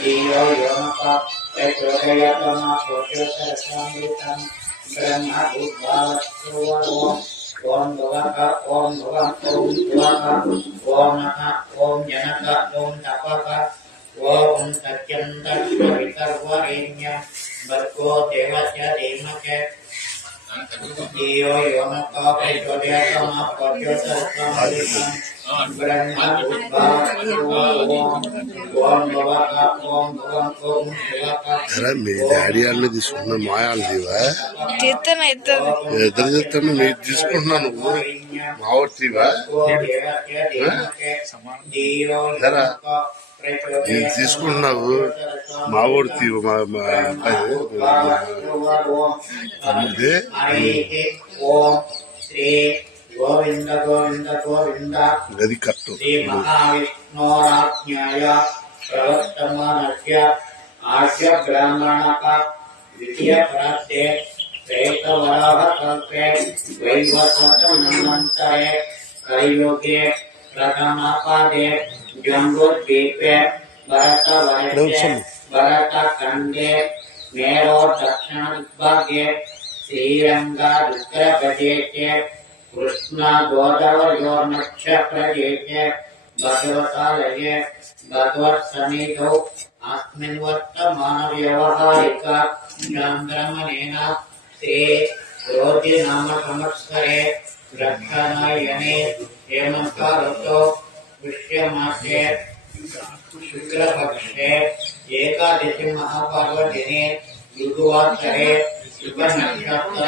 धियो यो नः प्रचोदयात्मा प्रोच्योतरसंयुतं ब्रह्म भूत्वावत्सुवरो ओम भुवः ओम भुवः ओम भुवः ओम नः ओम जनक ओम तपः ओम सत्यन्तवितर्वरेण्यं भर्गो देवस्य धीमहि धियो यो नः प्रचोदयात्मा प्रोच्योतरसंयुतं ब्रह्म भूत्वावत्सुवरो ओम भुवः ओम भुवः ओम भुवः మీ డాడీ వాళ్ళని తీసుకున్న మాయాలు తీవా ఇద్దరు చెప్తాను మీరు తీసుకుంటున్నా నువ్వు మావట్టివా నేను తీసుకుంటున్నావు మావోడు తీవు మా తమ్ముడే గోవింద గోవింద గోవింద గది కట్టు మహావిష్ణోరాజ్ఞాయ ప్రవర్తమానస్య आद्य ब्राह्मणः द्वितीय प्राप्ते त्रैतवराह कल्पे वैवस्वतमन्वन्तरे कलियुगे प्रथमापादे जम्बूद्वीपे भरतवर्षे भरतखण्डे मेरो दक्षिणदिग्भागे श्रीरङ्गरुद्रप्रदेशे कृष्णगोदावर्योर्नक्षत्रदेशे भगवतालये भगवत्सन्निधौ अस्मिन् वर्तमानव्यवहारिक चन्द्रमनेन ते रोधि नाम संवत्सरे रक्षायणे हेमन्तऋतौ पुष्यमासे शुक्लपक्षे एकादशी महापर्वदिने युगवासरे शुभनक्षत्र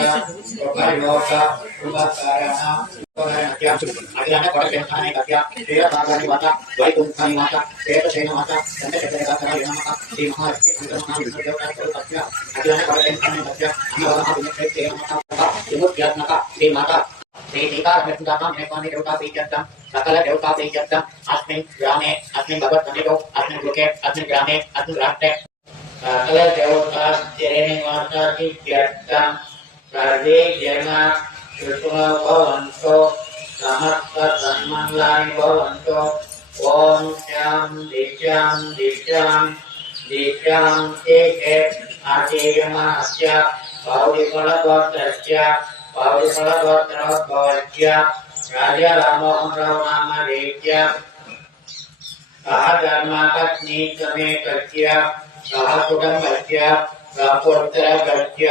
शुभयोग शुभकरण अखिलांड पटचंद्राने कथ्या श्रेयसागरानि माता वैकुंठानि माता श्वेतसेन माता चंद्रशेखरकाकराय नमः श्री महालक्ष्मी चंद्रमहादेवताय कथ्या अखिलांड पटचंद्राने कथ्या अन्नवरमहाविष्णुते माता विमुक्त्यात्मका श्री माता श्री सीतारमणदानां नेपानि देवता प्रीत्यर्थं सकल देवता प्रीत्यर्थं अस्मिन् ग्रामे अस्मिन् भगवत्सन्निधौ अस्मिन् लोके अस्मिन् ग्रामे अस्मिन् राष्ट्रे सकल देवता श्रेणिवासा प्रीत्यर्थं सर्वे जना श्रुत्वा भवन्तो समस्त सन्मङ्गलानि भवन्तो ओम शान्ति शान्ति शान्ति शान्ति आचेयमास्य पौरिफलगोत्रस्य पौरिफलगोत्रोद्भवस्य राजारामोहनराव नामधेयस्य सह धर्मपत्नी समेतस्य सह कुटुम्बस्य सपुत्रस्य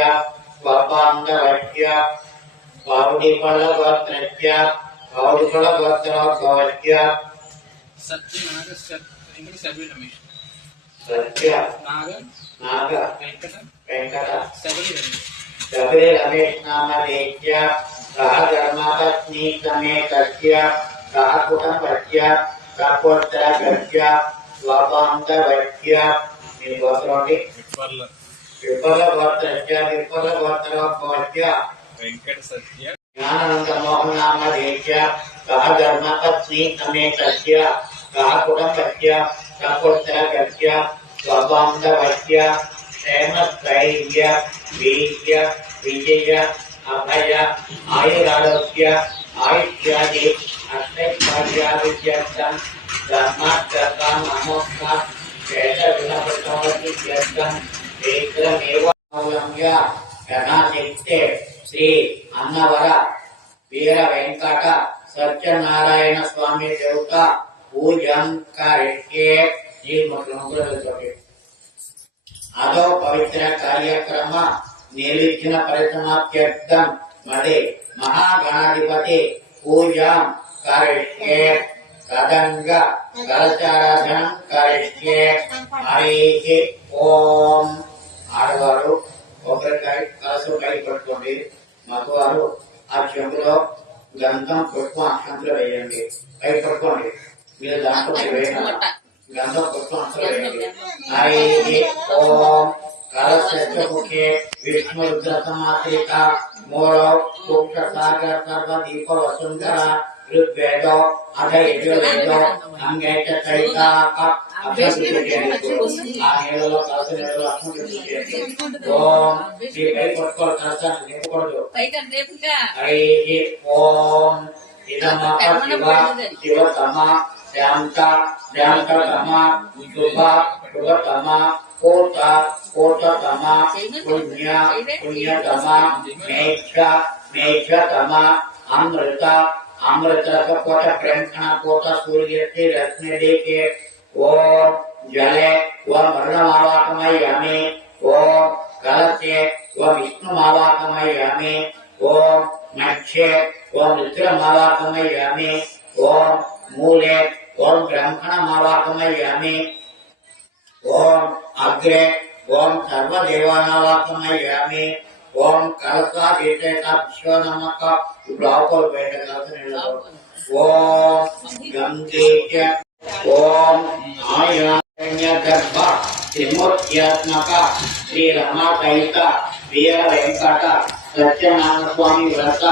स्वबान्धवस्य पौरिफलगोत्रस्य पौरिफलगोत्रोद्भवस्य सत्य नाग वेंकट सबरी रमेश नामधेयस्य सह धर्मपत्नी समेतस्य सह कुटुम्बस्य सपुत्रस्य स्वबान्धवस्य विफलगोत्रस्य विफलगोत्रोद्भवस्य वेंकट सत्य ज्ञानानंदमोहन नामधेयस्य सह धर्मपत्नी समेतस्य सह कुटुम्बस्य सपुत्रस्य स्वबान्धवस्य क्षेमस्थैर्य वीर्य विजय अभय आयुरारोग्य आयुष्यादि अष्टैश्वर्याभित्यर्थं धर्मार्थकाममोक्ष क्षेत्रविलपतोऽर्थं शीघ्रमेव अवलम्ब्य गणाधिक्ते श्री अन्नवर वीर वेंकट सत्यनारायण स्वामी देवता पूजन करिष्ये ಈ ಮಕ್ಕಳು ಅದೋ ಪವಿತ್ರ ಕಾರ್ಯಕ್ರಮ ನಿರ್ವಿಘ್ನ ಪರಿಸಮಾಪ್ತ್ಯರ್ಥಂ ಮದೆ ಮಹಾಗಣಾಧಿಪತಿ ಪೂಜಾ ಕರಿಷ್ಯೆ ತದಂಗ ಕಲಶಾರಾಧನ ಕರಿಷ್ಯೆ ಹರಿ ಓಂ ఆడవారు కొబ్బరికాయ కలసం కై పట్టుకోండి మగవారు ఆ చెంబులో గంధం పుష్పం అక్షంతలు వేయండి కై పట్టుకోండి మీరు దాంట్లో వేయండి गंधम पुष्पम हरि ओम कलशस्य मुखे विष्णु रुद्र समाश्रिता मोरो सूक्ष सागर सर्व दीप वसुंधरा ऋग्वेदो अध यजुर्वेदो अंगे च चैता कप आनेलो कलशनेलो लक्ष्मी ओम श्री कई पटकोल कलशन निपुकोडो हरि ओम इदम शिव शिव तमा శాంత శాంతతమ శుభ శుభతమ కోట కోటతమ పుణ్య పుణ్యతమ మేఘ మేఘతమ అమృత अमृत कोट प्रेमण कोट सूर्य रश्मि देखे ओम जले व मरणमावाकमयामि ओम कलशे व विष्णुमावाकमयामि ओम मत्स्ये व मित्रमावाकमयामि ओम मूले ओम ब्रह्मणमावाकमयामि ओम अग्रे ओम सर्वदेवानावाकमयामि ओम कलसा देते तत्व नमक ब्लॉकर बैठक ओम गंगे ओम आयन्य गर्भ त्रिमूर्त्यात्मक श्री रमाकायिता वीर वेंकट सत्यनारायण स्वामी व्रत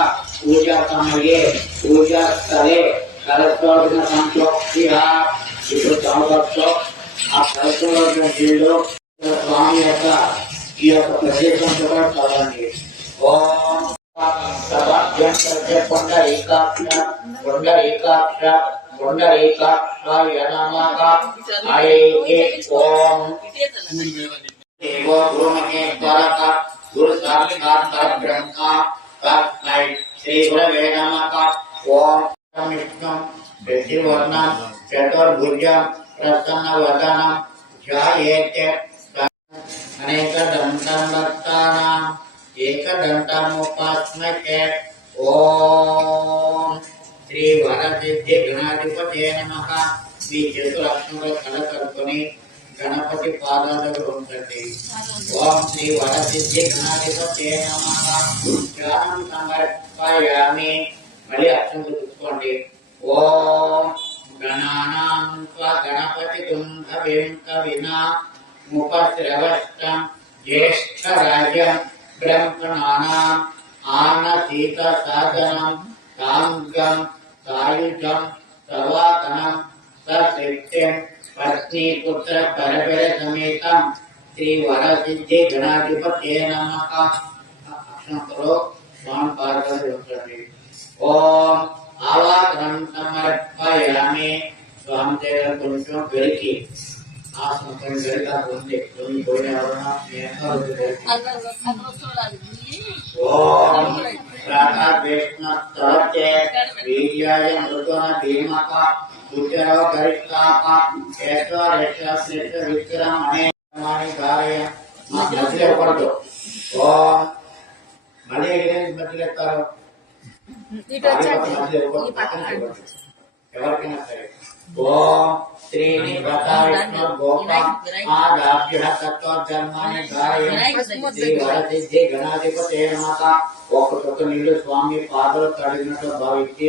पूजा समये पूजा स्थले कलशोदन संप्रोक्ति आ कलशोदन स्वामी ఈ యొక్క ప్రదేశంతో కూడా చదవండి. ఓం కొండ రేఖాక్ష నమః హరే ఓం దేవో గురుమహేశ్వరః గురు సాక్షాత్ పరబ్రహ్మ తస్మై శ్రీ గురవే నమః ఓం విష్ణుం శశివర్ణం చతుర్భుజం ప్రసన్నవదనం ధ్యాయేత్ अनेक दंतं भक्तानां एकदन्तमुपास्महे ओम श्री वरसिद्धि गणाधिपतये नमः మీ చేతుల లక్ష్మంలో కలకలుకొని గణపతి పాదాల దగ్గర ఉంచండి. ఓం శ్రీ వరసిద్ధి గణాధిపతయే నమః ధ్యానం సమర్పయామి. మళ్ళీ అక్షరం చూసుకోండి. ఓం గణానాం త్వా గణపతి కుంభవిం కవినా मुपश्रवष्टं ज्येष्ठराजं ब्रह्मणानाम् आनतीतसाधनं साङ्गं सायुजं सवाकनं ससिद्धिं पत्नीपुत्रपरबलसमेतं श्रीवरसिद्धि गणाधिपतये नमः. अक्षरो स्वामी पार्वती ओम आवाहनं समर्पयामि. स्वामी देव पुरुषों बेरकी आसमन जरिका बोलते तुम कोई आवना मेहनत ओम प्रातः वेष्णा तरते वीर्याय मृतोन भीमका उच्चरो गरिष्ठाका ऐश्वर श्रेष्ठ विक्रम अने मानी कार्य मध्य पड़ो ओम मले गिरेन मध्य करो इधर मध्य ఎవరికైనా సరే ఓం శ్రీని వ్రతావిష్ణు గోప ఆదాభ్య తత్వ ధర్మాన్ని గాయ శ్రీ వరసిద్ధి గణాధిపతే నమః. ఒక్కొక్క నీళ్ళు స్వామి పాదాలు కడిగినట్లు భావించి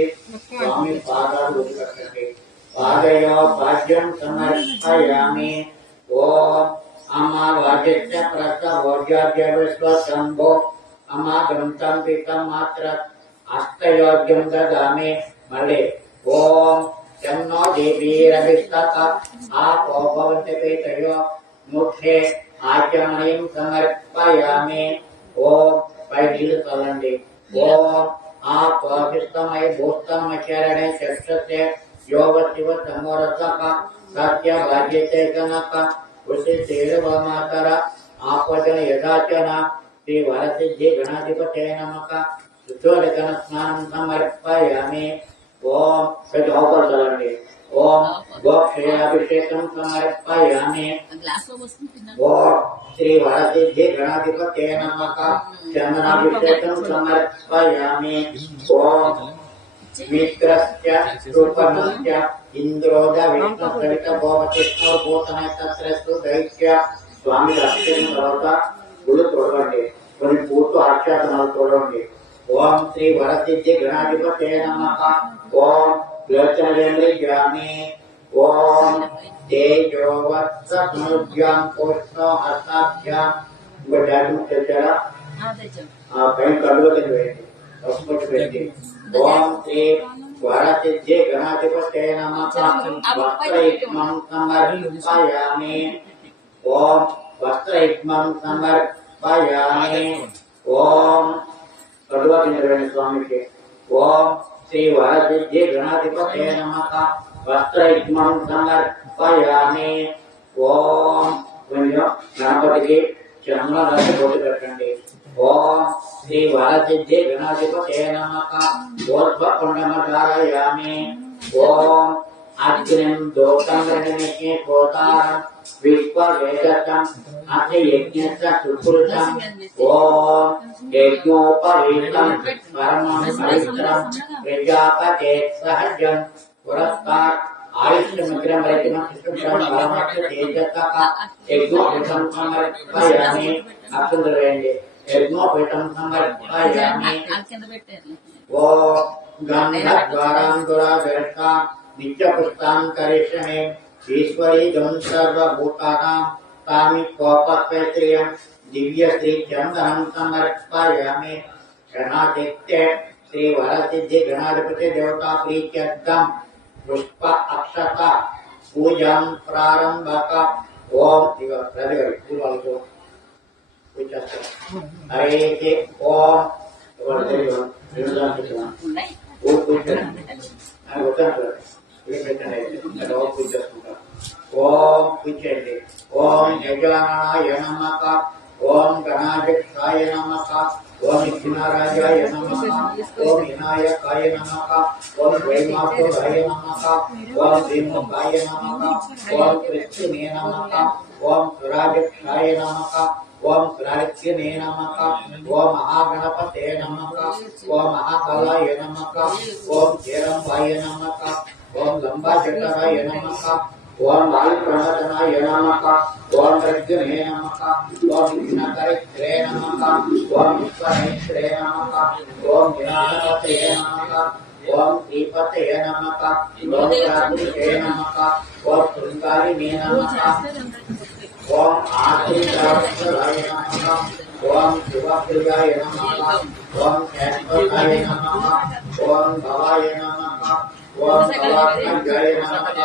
స్వామి పాదాలు వదిలిపెట్టండి. పాదయో భాగ్యం సమర్పయామి. ఓం అమ్మ వాద్యస్య ప్రస్థ భోజ్యాద్య విశ్వ శంభో అమ్మ గ్రంథం పితం మాత్ర హస్తయోగ్యం దదామి. మళ్ళీ ओम जन्नो देवीरभिष्टक आपो भवन्ति पेतयो मुखे आचमनीं समर्पयामि. ओम पैदिल कलंडी. ओम आप अभिष्टमय भूतमचरणे चक्षुषे योवतिव तमोरसक सत्य भाग्यते जनक उसे तेरव मातर आपजन यदाचन श्री वरसिद्धि गणाधिपते नमः. शुद्धोदकन स्नानं समर्पयामि. ओम सजोपर चलंडी. ओम गोक्षयाभिषेकं समर्पयामि. ओम श्री वरसिद्धि गणाधिपतये नमः. चंदनाभिषेकं समर्पयामि. ओम मित्रस्य रूपनस्य इंद्रोद विष्णुसहित भवतिष्णु भूतन तत्रस्तु दैत्य स्वामी रक्षण करोता गुरु तोड़ंडी. కొన్ని పూర్తి ఆఖ్యాతనాలు తోడండి. ओम श्री वरसिद्धि गणाधिपतये नमः. ओम लोचनेन्द्रियाणि. ओम तेजो वत्सनुज्ञां कोष्णो हस्ताभ्यां बजाजु चला पै कल्लो के वेंदी अस्मत् वेंदी. ओम श्री वरसिद्धि गणाधिपतये नमः. वस्त्रैक्मं समर्पयामि. ओम वस्त्रैक्मं समर्पयामि. ओम स्वामी के ओम श्री वरसिद्धि गणाधिपतये नमः. వస్త్రయుగ్మం సమర్పయామి. ఓం కొంచెం గణపతికి చంద్ర రాశి బొట్టు పెట్టండి. ఓం శ్రీ వరసిద్ధి గణాధిపతే నమః. ఊర్ధ్వపుండమధారయామి. ఓం అగ్నిం దోషం గణికే కోతారం విశ్వవేదసం అగ్ని యజ్ఞస్య సుకృతం. ఓం యజ్ఞోపవీతం పరమం పవిత్రం ప్రజాపతే సహజం పురస్కార్ ఆయుష్యమిగ్రం రైతునం కృష్ణం పరమక్ష తేజతక యజ్ఞోపవితం సమర్పయామి. అక్షంతలు వేయండి. యజ్ఞోపవితం సమర్పయామి. ఓం గంధద్వారాంధురాభిరక్ష నిత్యపుష్టాం కరిష్యమే. ఈశ్వరీదం సర్వభూతానాం కామికోపత్వైత్రియం దివ్యశ్రీ చందనం సమర్పయామి. గణాదిత్య శ్రీ వరసిద్ధి గణాధిపతి దేవతా ప్రీత్యర్థం పుష్ప అక్షత పూజం ప్రారంభక. ఓం ఇవ ప్రతిగారు పూర్వాలతో పూజ చేస్తారు. హరే ఓం ఓం పూజండి. ఓం యజమానాయ నమః. ఓం గణాధ్యక్షాయ నమః. ఓం విఘ్నరాజాయ నమః. ఓం వినాయకాయ నమః. ఓం వైమాసురాయ నమః. ఓం శ్రీముఖాయ నమః. ఓం కృష్ణే నమః. ఓం సురాధ్యక్షాయ నమః. ఓం సురాధ్యనే నమః. ఓం మహాగణపతే నమః. ఓం మహాబలాయ నమః. ఓం చేరంబాయ నమః. ఓం లంబాజఠరాయ నమః. ఓం వాయుప్రణతనాయ నమః. ఓం ప్రజ్ఞనే నమః. ఓం విఘ్నకరిత్రే నమః. ఓం విశ్వనేత్రే నమః. ఓం వినాయకతే నమః. ఓం శ్రీపతే నమః. ఓం ప్రాకృతే నమః. ఓం శృంగారిణే నమః. ఓం ఆశ్రితాయ నమః. ఓం శివప్రియాయ నమః. ఓం శాశ్వతాయ నమః. ఓం భవాయ నమః. ఓం భవాత్మజాయ నమః.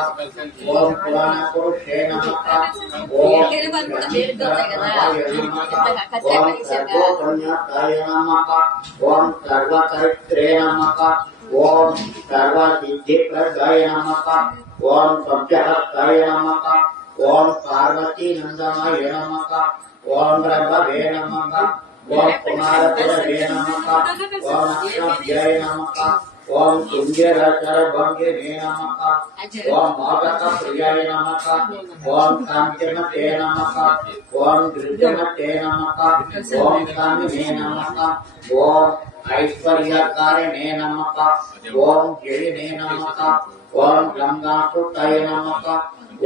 ఓం పురాణ పురుషే నమః. ఓం గణాయ నమః. ఓం సర్వోపన్యాసాయ నమః. ఓం సర్వకరిత్రే నమః. ఓం సర్వసిద్ధిప్రదాయ నమః. ఓం పంచహస్తాయ నమః. ఓం పార్వతీ నందనాయ నమః. ఓం ప్రభవే నమః. ఓం కుమారపురవే నమః. ఓం అక్షభ్యాయ నమః. ఓం కుంజరచరభంగినే నమః. ఓం మోదక ప్రియాయ నమః. ఓం కాంతిమతే నమః. ఓం దృఢమతే నమః. ఓం కామినే నమః. ఓం ఐశ్వర్యకారిణే నమః. ఓం గిరినే నమః. ఓం గంగాసుతాయ నమః.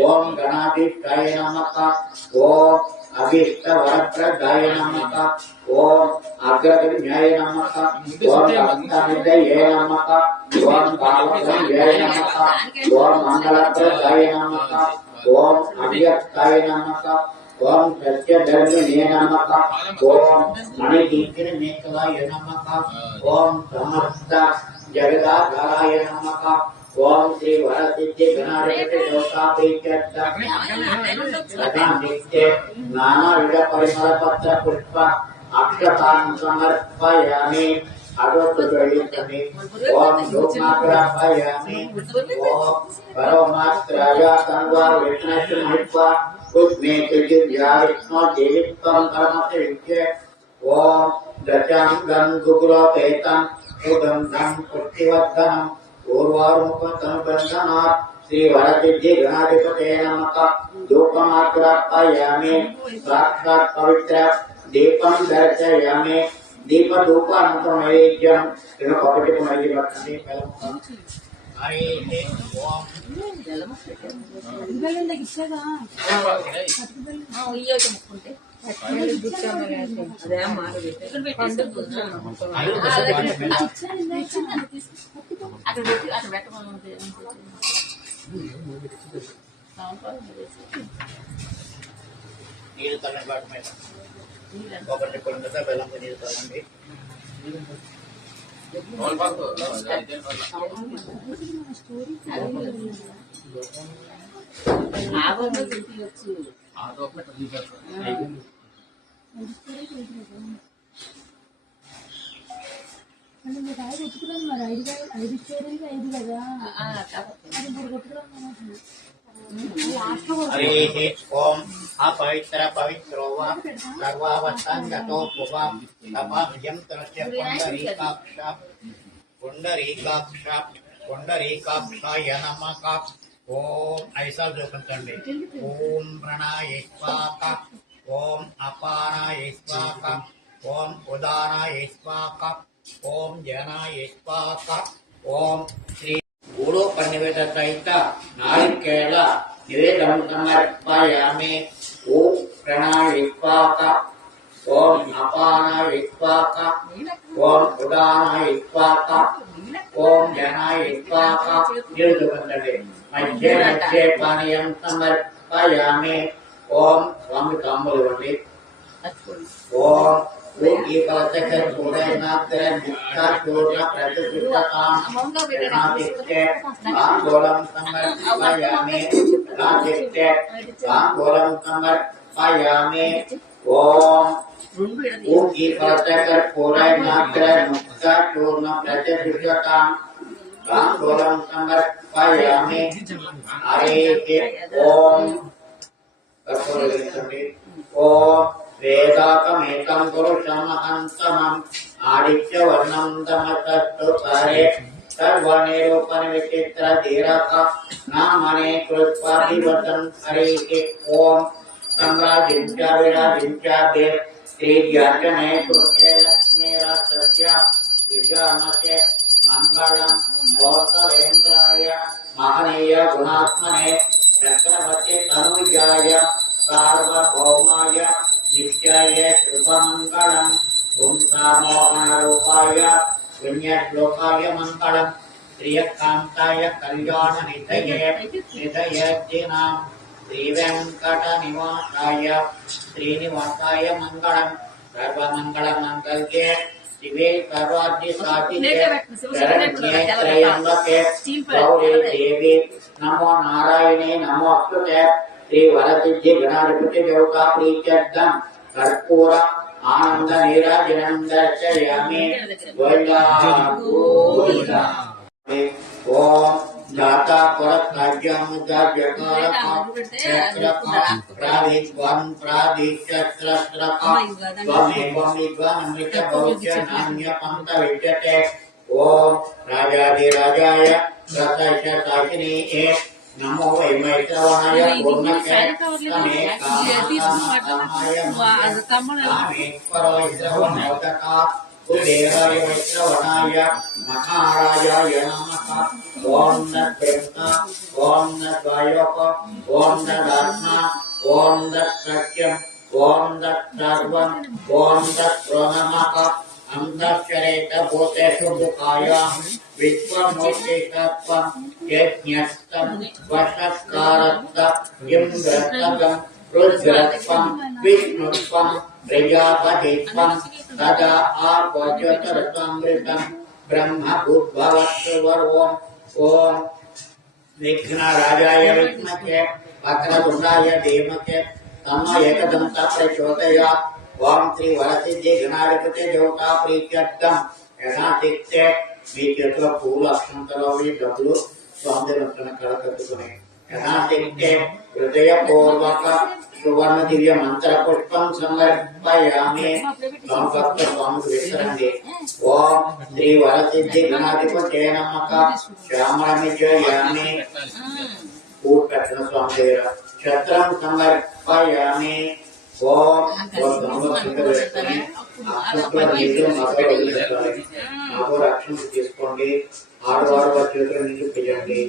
ఓం గణాధీష్టాయ నమః. ఓం అభీష్టవరప్రదాయ నమః. ఓం అగ్రగణ్యాయ నమః. ఓం భక్తనిదయే నమః. ఓం భావగణ్యాయ నమః. ఓం మంగళప్రదాయ నమః. ఓం అవ్యక్తాయ నమః. ఓం సత్యధర్మిణే నమః. ఓం మణిదీపిని మేకలాయ నమః. ఓం సమస్త జగదాధారాయ నమః. ఓం శ్రీ వరసిద్ధి గణాధిపతి దేవతా ప్రీత్యర్థం నిత్య నానావిధ పరిమళ పత్ర పుష్ప అక్షతాన్ సమర్పయామి. అదోత్తమి. ఓం ధూమాగ్రహయామి. ఓం పరమాత్రాయ తన్వా విష్ణు మహిత్వా పుష్మే దివ్యా విష్ణు దేవిత్వం పరమశివ్య. ఓం దశాంగం గుగులోపేతం సుగంధం పుష్టివర్ధనం పూర్వారుముఖతనుబంధనాత్ శ్రీ వరసిద్ధి గణాధిపతే నమః. ధూపమాగ్రహయామి. సాక్షాత్ పవిత్ర దీపం దర్శయామి. దీపధూపానంతర నైవేద్యం ఒకటి నైవేద్యం పట్టండి. నీళ్ళు తల్లండి వాటి మీద ఒకటి కొండ బెల్లం నీళ్ళు తల్లండి. అంటే మీరు ఐదు కొట్టుకున్నాను మరి ఐదు ఇచ్చేది 5 కదా మరి ఇప్పుడు కొట్టుకున్నాను हरि ओम अपवित्र पवित्रो वा सर्वावस्थान्गतो भुवां तपाभ्यं तस्य पुण्डरीकाक्षाय नमः ओम ऐसा जो कंटे ओम प्रणाय स्वाहा ओम अपानाय स्वाहा ओम उदानाय स्वाहा ओम जनाय स्वाहा ओम श्री गुरु पन्निवेद सहित नारिकेल निवेदन समर्पयामि ओम प्रणय स्वाहा ओम अपानाय स्वाहा ओम उदानाय स्वाहा ओम जनाय स्वाहा निर्दुःखंडे मध्य मध्ये पानीयं समर्पयामि ओम स्वामी तांबूलवंडी ओम वेदी कलशकर पूर्णनाथर निष्ठा पूर्ण प्रतिष्ठातां नादित्य तांबूलं समर्पयामि नादित्य तांबूलं समर्पयामि ओम वेदी कलशकर पूर्णनाथर निष्ठा पूर्ण प्रतिष्ठातां तांबूलं समर्पयामि हरे ओम ओम वेदाकमेकं पुरुषमहन्तमम् आदित्यवर्णं तमतस्तु परे सर्वनिरूपणविचित्रधीरक नामने कृत्वाभिवदन् हरिः ओम सम्राजिं च विराजिं च दे श्रीज्ञाजने कृते लक्ष्मीरासस्य युजामसे मङ्गलं कौसलेन्द्राय महनीय गुणात्मने चक्रवर्ती तनुजाय सार्वभौमाय नित्याय शुभमङ्गलम् पुंसामोहनरूपाय पुण्यश्लोकाय मङ्गलम् प्रियकान्ताय कल्याणनिधये श्रीवेङ्कटनिवासाय श्रीनिवासाय मङ्गलम् सर्वमङ्गलमङ्गल्ये शिवे सर्वाद्यसाधिके शरण्ये त्र्यम्बके गौरी देवी नमो नारायणे नमो अस्तुते श्री वरसिद्धि गणाधिपति देवता प्रीत्यर्थं कर्पूर आनंद नीराजनं दर्शयामि गोविंदा गोविंदा ओम जाता परकाज्यं जाज्यकारक प्रादिक्वं प्रादिक्षत्रत्रक त्वमेवं विद्वानमृत भौज्य नान्य पंथ विद्यते ओम राजाधिराजाय रथशताकिनी नमो वै मैत्रवाय पूर्णकमे कामाय कामेश्वरोद्रवनोदका कुबेराय मैत्रवनाय महाराजाय नमः ओम नत्कृष्ण ओम नद्वायोक ओम नदात्मा ओम नत्सत्यम् ओम नत्सर्वम् ओम नत्प्रणमः अंतश्चरेत भूतेषु दुःखायां विश्वमूर्तितत्त्वं यज्ञस्थं वशस्कारत्तं इन्द्रत्वं रुद्रत्वं विष्णुत्वं प्रजापतित्वं तदा आपोचतरसमृतं ब्रह्मभूद्भवत्सुवर्वम् ओम विघ्नराजाय विद्महे वक्रतुण्डाय धीमहि तन्नो एकदन्ता प्रचोदयात् ओम श्री वरसिद्धि गणाधिपति देवता प्रीत्यर्थं यथाशक्ति మీ చేతిలో పూలు అక్షంతలో డబ్బులు స్వామి రక్షణ కళ కట్టుకుని యథాశక్తి హృదయపూర్వక సువర్ణ దివ్య మంత్ర పుష్పం సమర్పయామి భక్త స్వామికి విస్తరండి ఓం శ్రీ వరసిద్ధి గణాధిపతే నమః శ్యామళమి జయామి పూలు పెట్టిన స్వామి దగ్గర క్షత్రం సమర్పయామి ఓం నాకు రక్షణ తీసుకోండి ఆడవారు వారి చేతుల నుంచి పిలవండి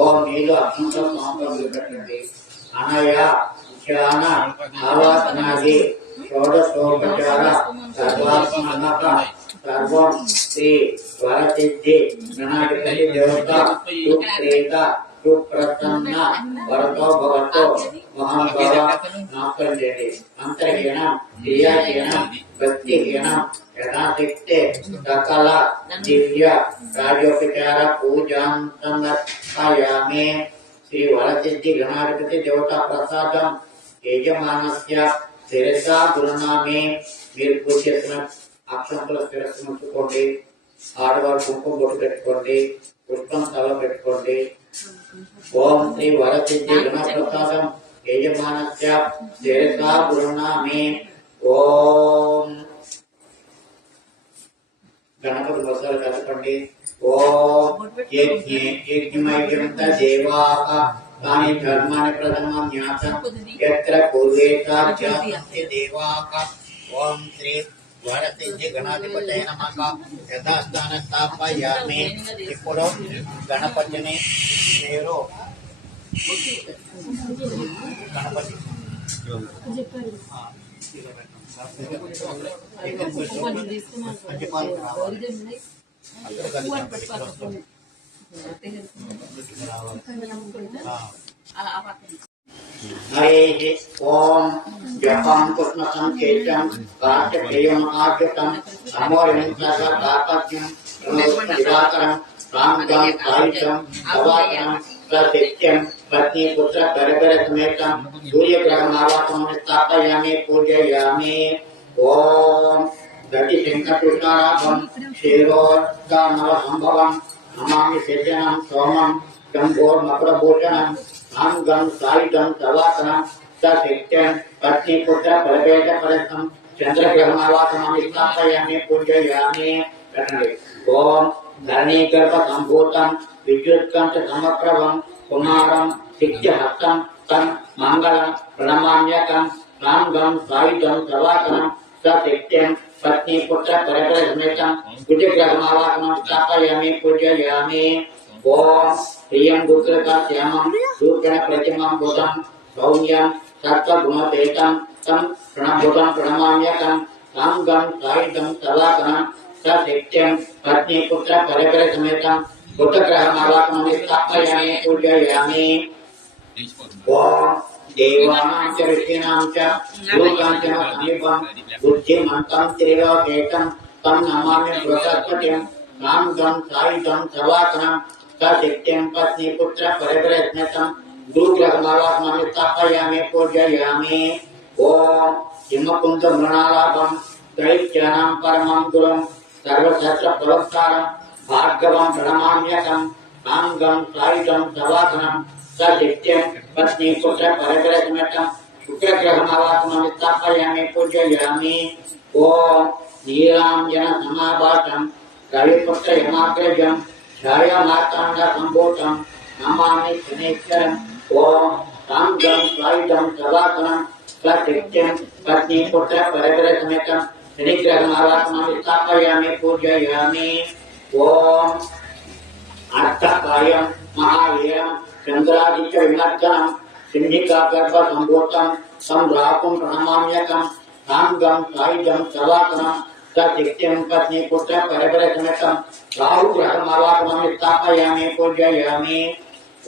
ఓం నీళ్ళు అక్షంతో స్వామి పెట్టండి అనయ ధ్యాన ఆవాసనాది షోడశోపచార సర్వాత్మక సర్వం శ్రీ వరసిద్ధి గణాధిపతి దేవత సుప్రీత సుప్రసన్న వరతో భవతో మహాభవ నాకండి అంతర్హీనం క్రియాహీనం భక్తిహీనం యథాశక్తి సకల దివ్య రాజోపచార పూజాం సమర్పయామి శ్రీ వరసిద్ధి గణాధిపతి దేవతా ప్రసాదం యజమానస్య శిరసా గురునామే మీరు పూజ చేసిన అక్షంతుల శిరస్సు ఉంచుకోండి ఆడవారు కుంకుమ బొట్టు పెట్టుకోండి, పుష్పం తల పెట్టుకోండి. ఓం శ్రీ వరసిద్ధి గణప్రసాదం యజమానస్య శిరసా గృహ్ణామి. ఓం గణపతి వస్తారు కలపండి. ఓం యజ్ఞమయంత దేవాః తాని ధర్మాన్ని ప్రథమం జ్ఞాతం యత్ర పూర్వేతాస్య దేవాః. ఓం శ్రీ వరసిద్ధి గణాధిపతయ నమః. యథాస్థాన స్థాపయామి. ఇప్పుడు గణపతిని మీరు గణపతి చెప్పారు హరి ఓం జపం కృష్ణ సంకేతం కార్తికేయం ఆర్యుతం అమోరించం దివాకరం రాంగం సాయుధం అవాకరం సత్యం పత్ని పుత్ర పరపర సమేతం సూర్యగ్రహం ఆవాసం స్థాపయామి పూజయామి. ఓం గతి శంకృష్ణారాభం క్షీరోద్గానవ సంభవం నమామి సజ్జనం సోమం గంభోర్మపురభూషణం సాంగం సాయుధం సవాసనం సత్యం పత్ని పుత్ర పరపేట పరసం చంద్రగ్రహమావాసమం స్థాపయామి పూజయామి. ఓం ధరణీగర్భ సంభూతం విద్యుత్కంఠ సమప్రభం కుమారం సిద్ధ్యహస్తం తం మంగళం ప్రణమామ్యకం సాంగం సాయుధం సవాసనం సత్యం పత్ని పుత్ర పరపర సమేతం బుద్ధిగ్రహమావాసమం స్థాపయామి పూజయామి. ఓం ప్రియం గుప్తశ్యామం రూపణ ప్రతిమం బుధం సౌమ్యం సత్వగుణపేతం తం ప్రణభుతం ప్రణమామ్యకం సాంగం సాయుధం సవాసనం సత్యం పత్ని పుత్ర పరపర సమేతం బుద్ధగ్రహమావాసమం స్థాపయామి పూజయామి. ఓం దేవానాం చ ఋషీణాం చ లోకాంచన సమీపం బుద్ధిమంతం త్రిలోకేతం తం నమామి బృహస్పతిం సాంగం సాయుధం సవాసనం సత్యం పత్ని పుత్ర పరపర సమేతం గురుగ్రహమావాసమం స్థాపయామి పూజయామి. ఓం హిమకుంద మృణాలాభం దైత్యానాం పరమం గురుం సర్వశస్త్ర ప్రవక్తారం భార్గవం ప్రణమామ్యకం సాంగం సాయుధం సవాసనం సత్యం పత్ని పుత్ర పరపర సమేతం శుక్రగ్రహమావాసమం స్థాపయామి పూజయామి. ఓం నీలాంజన సమాభాసం రవిపుత్ర యమాగ్రజం ఛాయామార్తాండ సంభూతం నమామి శనేశ్వరం. ఓం సాంగం సాయుధం సవాసనం సత్యం పత్ని పుత్ర పరపర సమేతం శనిగ్రహమావాసమం స్థాపయామి పూజయామి. ఓం అర్థకాయం మహావీరం చంద్రాదిత్య విమర్దనం సింహికా గర్భ సంభూతం తం రాకుం ప్రణమామ్యకం సాంగం సాయుధం సవాసనం సత్యం పత్ని పుత్ర పరపర సమేతం రాహుగ్రహమావాసమం స్థాపయామి పూజయామి.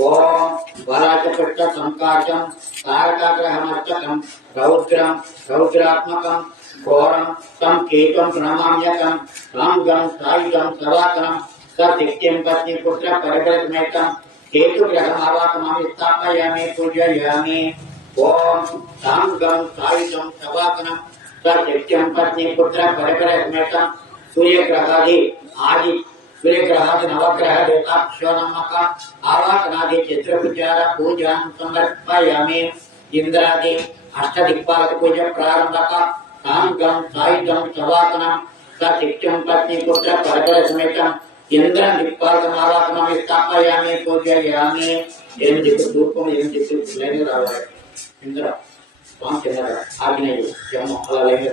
ఓం వరాచకృష్ణ సంకాశం తారకాగ్రహమస్తకం రౌద్రం రౌద్రాత్మకం ఘోరం తం కేతం ప్రణమామ్యకం సాంగం సాయుధం సవాసనం సత్యం పత్ని పుత్ర పరపర సమేతం కేతుగ్రహమావాసమం స్థాపయామి పూజయామి. ఓం సాంగం సాయుధం సవాసనం సత్యం పత్ని పుత్ర పరపర సమేతం సూర్యగ్రహాది ఆది सूर्यग्रहादि नवग्रह देवताभ्यो नमः आवाहनादि चित्रपुजार पूजां समर्पयामि। इंद्रादि अष्टदिक्पालक पूजा प्रारंभक साङ्गं सायुधं सवासनं सचित्यं पत्नी पुत्र परपर समेतं इंद्रं दिक्पालकं आवाहनं स्थापयामि पूजयामि। एन दिक्कु धूपं एन दिक्कु लेने रावाले इंद्र स्वाम चंद्र आग्नेय यम अला लेने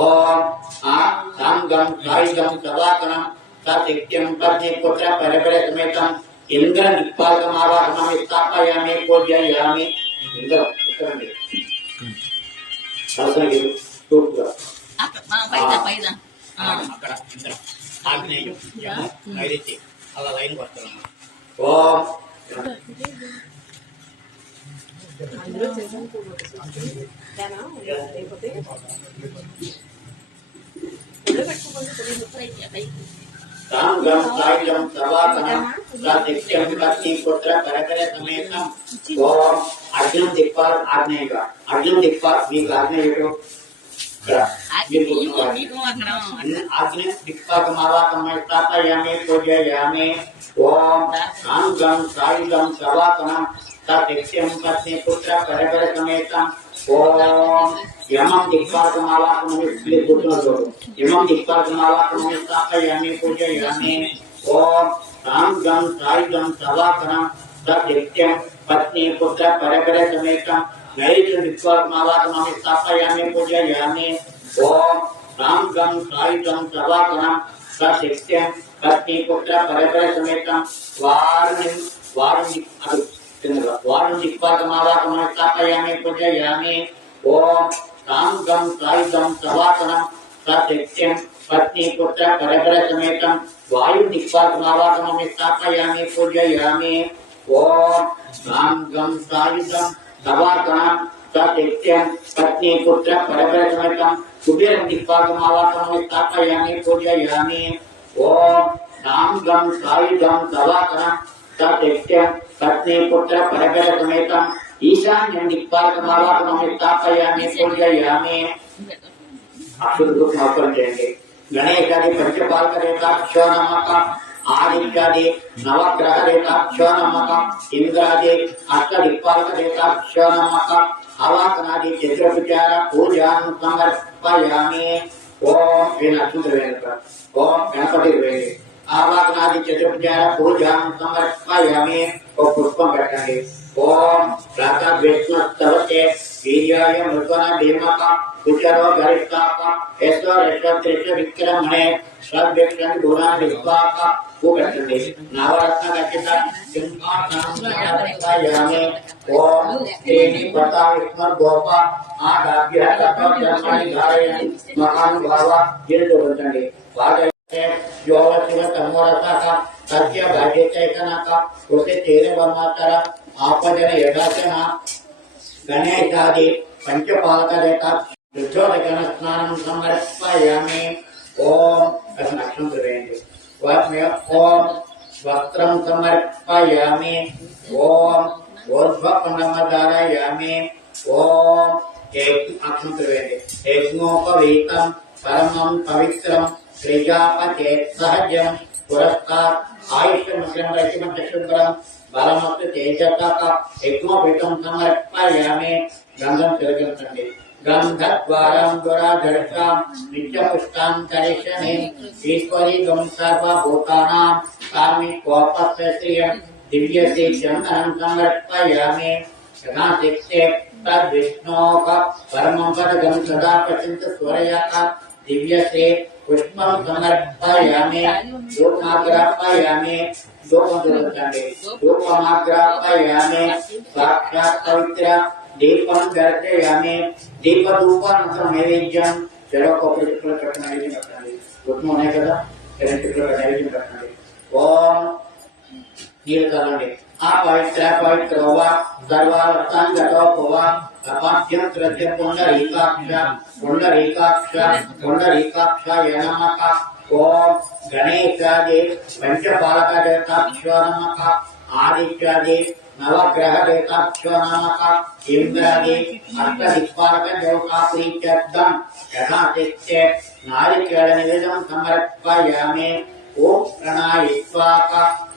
ओम आ साङ्गं सायुधं सवासनं सत्यं पत्नी पुत्र परपर समेतं इंद्र दिक्पालकं आवाहनं स्थापयामि पूजयामि। इंद्र इकरंడి సరసగిరి తూర్పుగా పైన అక్కడ ఇంద్ర ఆగ్నేయం నైరుతి అలా లైన్ పడుతున్నాం. ఓం సాంగం సాయుధం సవాసనం సత్యం పత్ని పుత్ర పరపర సమేతం ఓం అర్జున్ దిక్పాల్ ఆగ్నేయగా అర్జున్ దిక్పాల్ మీకు ఆగ్నేయుడు अग्नि दिक्पाकमालाकमय स्थापयामि पूजयामि ओम सांगं सायुधं सवाकनं तदित्यं पत्नी पुत्र परपर समेतं ओम यमं दिक्पाकमालाकमय यमं दिक्पाकमालाकमय स्थापयामि पूजयामि ओम सांगं सायुधं सवाकनं तदित्यं पत्नी पुत्र परपर समेतं नैवेद्य दिक्पाकमालाकमय स्थापयामि पूजयामि ओम राम गं सायुधं सवाकनं सत्यं पत्नी पुत्र परपर समेतं वारुणि दिक्पाकमालाकमय स्थापयामि पूजयामि ओम राम गं सायुधं सवाकनं सत्यं पत्नी पुत्र परपर समेतं वायु दिक्पाकमालाकमय स्थापयामि पूजयामि ओम राम गं सायुधं सवाकनं सत्यं पत्नी पुत्र परपर समेतं कुबेर दिक्पाकमालाकमय स्थापयामि पूजयामि ओम नाम गं सायुधं सवाकनं सत्यं पत्नी पुत्र परपर समेतं ईशान्यं दिक्पाकमालाकमय स्थापयामि पूजयामि अक्षुद्ध स्थापन करेंगे गणेशादि पंचपालक रेखाक्षो नमः आदित्यादि नवग्रह रेखाक्षो नमः इंद्रादि अष्टदिक्पालक रेखाक्षो नमः आवाहनादि चतुर्भुजार पूजां समर्पयामि ओम ओम गणपति वेद आवाहनादि चतुर्भुजार पूजां समर्पयामि और पुष्पं रखेंगे ओम प्रातः विष्णु स्तवते वीर्याय मृगना भीमक कुचरो गरिष्ठाक ऐश्वर ऐश्वर्य विक्रमणे सर्वेक्षण गुणा विश्वाक वो रखेंगे नवरत्न रचित सिंहासनं समर्पयामि ओम तेनि पता विष्णु गोपा आदाभ्य ततो जन्मनि धारयति महानुभाव यदि रखेंगे योवशिव तमोरसः सत्य भाग्यचैतनक उसे तेरे बन्मातर आपजन यदाचन गणेशादि पंचपालक रेखा रुद्रोदकन स्नानं समर्पयामि ओम अक्षं प्रवेंगे ओम वस्त्रं समर्पयामि ओम ऊर्ध्वपुण्डं धारयामि ओम अक्षं प्रवेंगे यज्ञोपवीतं परमं पवित्रं श्रीजापते सहजं पुरस्कार आयुष्यमुख्यं रचितं चक्षुर्बलं बलमस्तु तेजसः यज्ञोपवीतं समर्पयामि गंधं तिलकं गंधद्वारं दुराधर्षां नित्यपुष्टां करिष्यामि ईश्वरी गं सर्वभूतानां कामिकोपस्य श्रियं दिव्यश्री चन्दनं समर्पयामि गणातिक्ते तद्विष्णोः परमं पदगं सदा प्रचिन्त स्वरयः दिव्यश्री पुष्पं समर्पयामि धूपमाग्रापयामि धूपमाग्रापयामि साक्षात् पवित्र दीपं दर्शयामि दीपधूपानन्तरं नैवेद्यं जलोपकृत्य नैवेद्यं रखनादि धूपं होने కదా नैवेद्यं रखनादि ओम नीलकलंडे आ पवित्र वा सर्वार्थांगतो भवा अपाद्यं त्रस्य पुंडरीकाक्षाय नमः ओम गणेशादि पंचपालक रेखाक्षो नमः आदित्यादि नवग्रह रेखाक्षो नमः इंद्रादि अष्टदिक्पालक देवताप्रीत्यर्थं यथातिथ्ये नारिकेल निवेदनं समर्पयामि ओम प्रणायित्वाक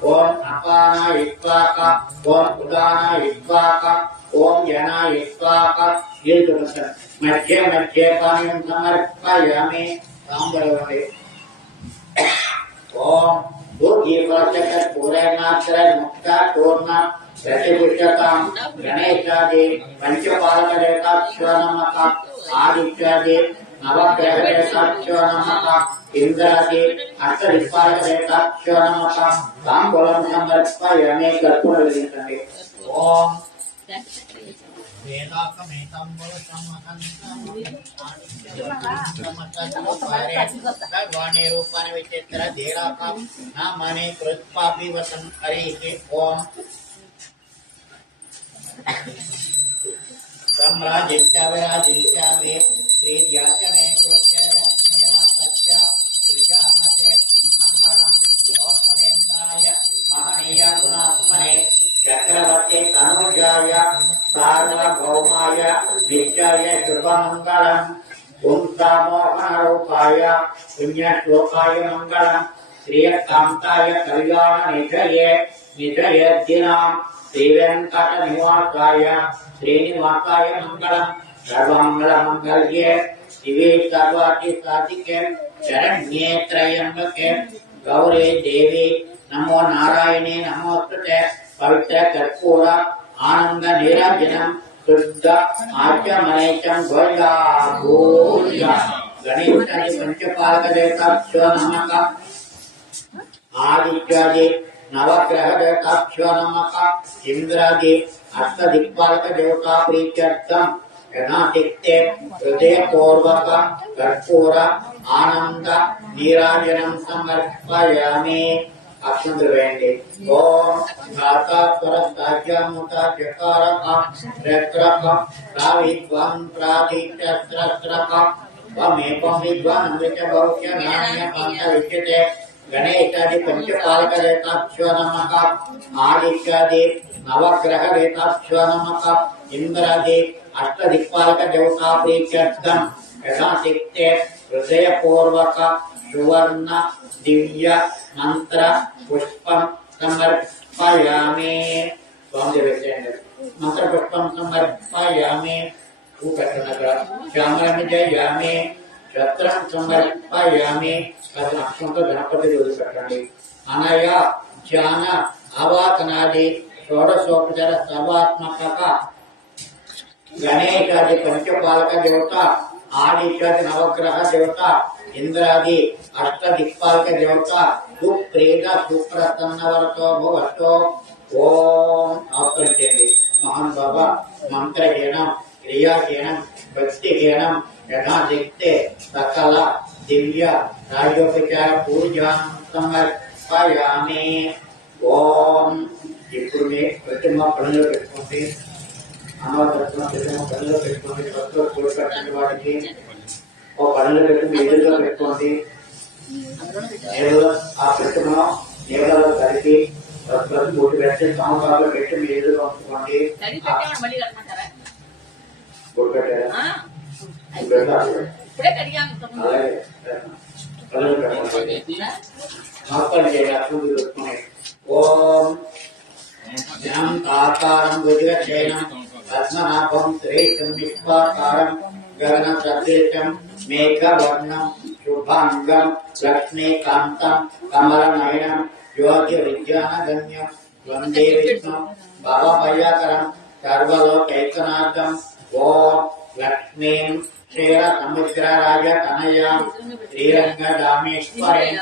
ओम अपानायित्वाक ओम उदानायित्वाक ओम जनायित्वाक ये मध्ये मध्ये पानीयं समर्पयामि ताम्बूलवने ओम भूदीपचक पूरणाक्षर मुक्ता तोरण प्रतिपुष्टकां गणेशादि पंचपालक रेखाक्षो नमः आदित्यादि नवग्रह रेखाक्षो नमः इंद्रादि अष्टदिक्पालक रेखाक्षो नमः ताम्बूलं समर्पयामि कर्पूरविलेपने ओम सर्वाणि रूपाणि विचित्र धीराका नामानि कृत्वापि वसन् हरिः ओम सम्राजित्यावराजित्यामे श्रीध्याचने कृत्यरत्नेरास्तस्य श्रीजामते मंगलम् लोकवेन्द्राय महनीय गुणात्मने चक्रवर्ती तनुजाय सार्वभौमाय नित्याय शुभमंगलम् पुंसामोहनरूपाय पुण्यश्लोकाय मङ्गलम् श्रीयकान्ताय कल्याणनिधये निधयेद्दिनाम् श्रीवेङ्कटनिवासाय श्रीनिवासाय मङ्गलम् सर्वमङ्गलमङ्गल्ये शिवे सर्वातिसाधिके शरण्ये त्र्यम्बके गौरी देवी नमो नारायणे नमोस्तुते पवित्र कर्पूर आनंद निरंजनम शुद्ध आचमनेचम गोया भूया गणेशादि पंचपालक देवताभ्यो नमः आदित्यादि नवग्रह देवताभ्यो नमः इंद्रादि अष्टदिक्पालक देवता प्रीत्यर्थम गणातिक्ते हृदयपूर्वक कर्पूर आनंद नीराजनम समर्पयामि अक्षंत्र वेंगे ओम धाता परस्ताज्यामुता चकारक रेत्रक प्राविद्वान् प्रातिचत्रत्रक वमेपं विद्वान् अमृत बहुक्य नान्य पंथ विच्यते गणेशादि पंचपालक देवताभ्यो नमः आदित्यादि नवग्रह देवताभ्यो नमः इंद्रादि अष्टदिक्पालक देवता प्रीत्यर्थम यथाशक्ते हृदयपूर्वक सुवर्ण दिव्य मंत्र पुष्पम समर्पयामि स्वामी मंत्र पुष्पम समर्पयामि श्यामलमिजयामि छत्रं समर्पयामि अक्षंत गणपति कटंडी अनया ज्ञान आवाहनादि षोडशोपचार सर्वात्मक गणेशादि पंचपालक देवता आदित्यादि नवग्रह देवता इंद्रादि अष्टदिक्पालक देवता सुप्रेत सुप्रसन्नवरतो भवतो ओम आप्रेतेंगे महान बाबा मंत्र ज्ञानम क्रिया ज्ञानम भक्ति ज्ञानम यथा दिक्ते सकल दिव्य राजोपचार पूजा समर्पयामि ओम ఇప్పుడు ప్రతిమ పనులు పెట్టుకోండి అన్నవరత్న ప్రతిమ పనులు పెట్టుకోండి భక్తులు కూడబెట్టిన వాడికి ఓ పనులు పెట్టి ఎదురుగా పెట్టుకోండి ఆ ప్రతిమను నేలలో కలిపి భక్తులకు మూడు పెట్టి సంవత్సరాలు పెట్టి మీ ఎదురుగా ఉంచుకోండి అలాగే పనులు పెట్టుకోండి నమస్కారం చేయాలి అప్పుడు పెట్టుకుని ఓం ज्ञान आकारं बुद्धिवचेनं रत्ननाभं श्रेष्ठं विश्वाकारं गगनसदृशं मेघवर्णं शुभांगं लक्ष्मीकान्तं कमलनयनं योगिविज्ञानगम्यं वन्दे विष्णुं भवभयकरं सर्वलोकैकनाथं ॐ लक्ष्मीं क्षीरसमुद्रराजतनयां श्रीरङ्गदामेश्वरीं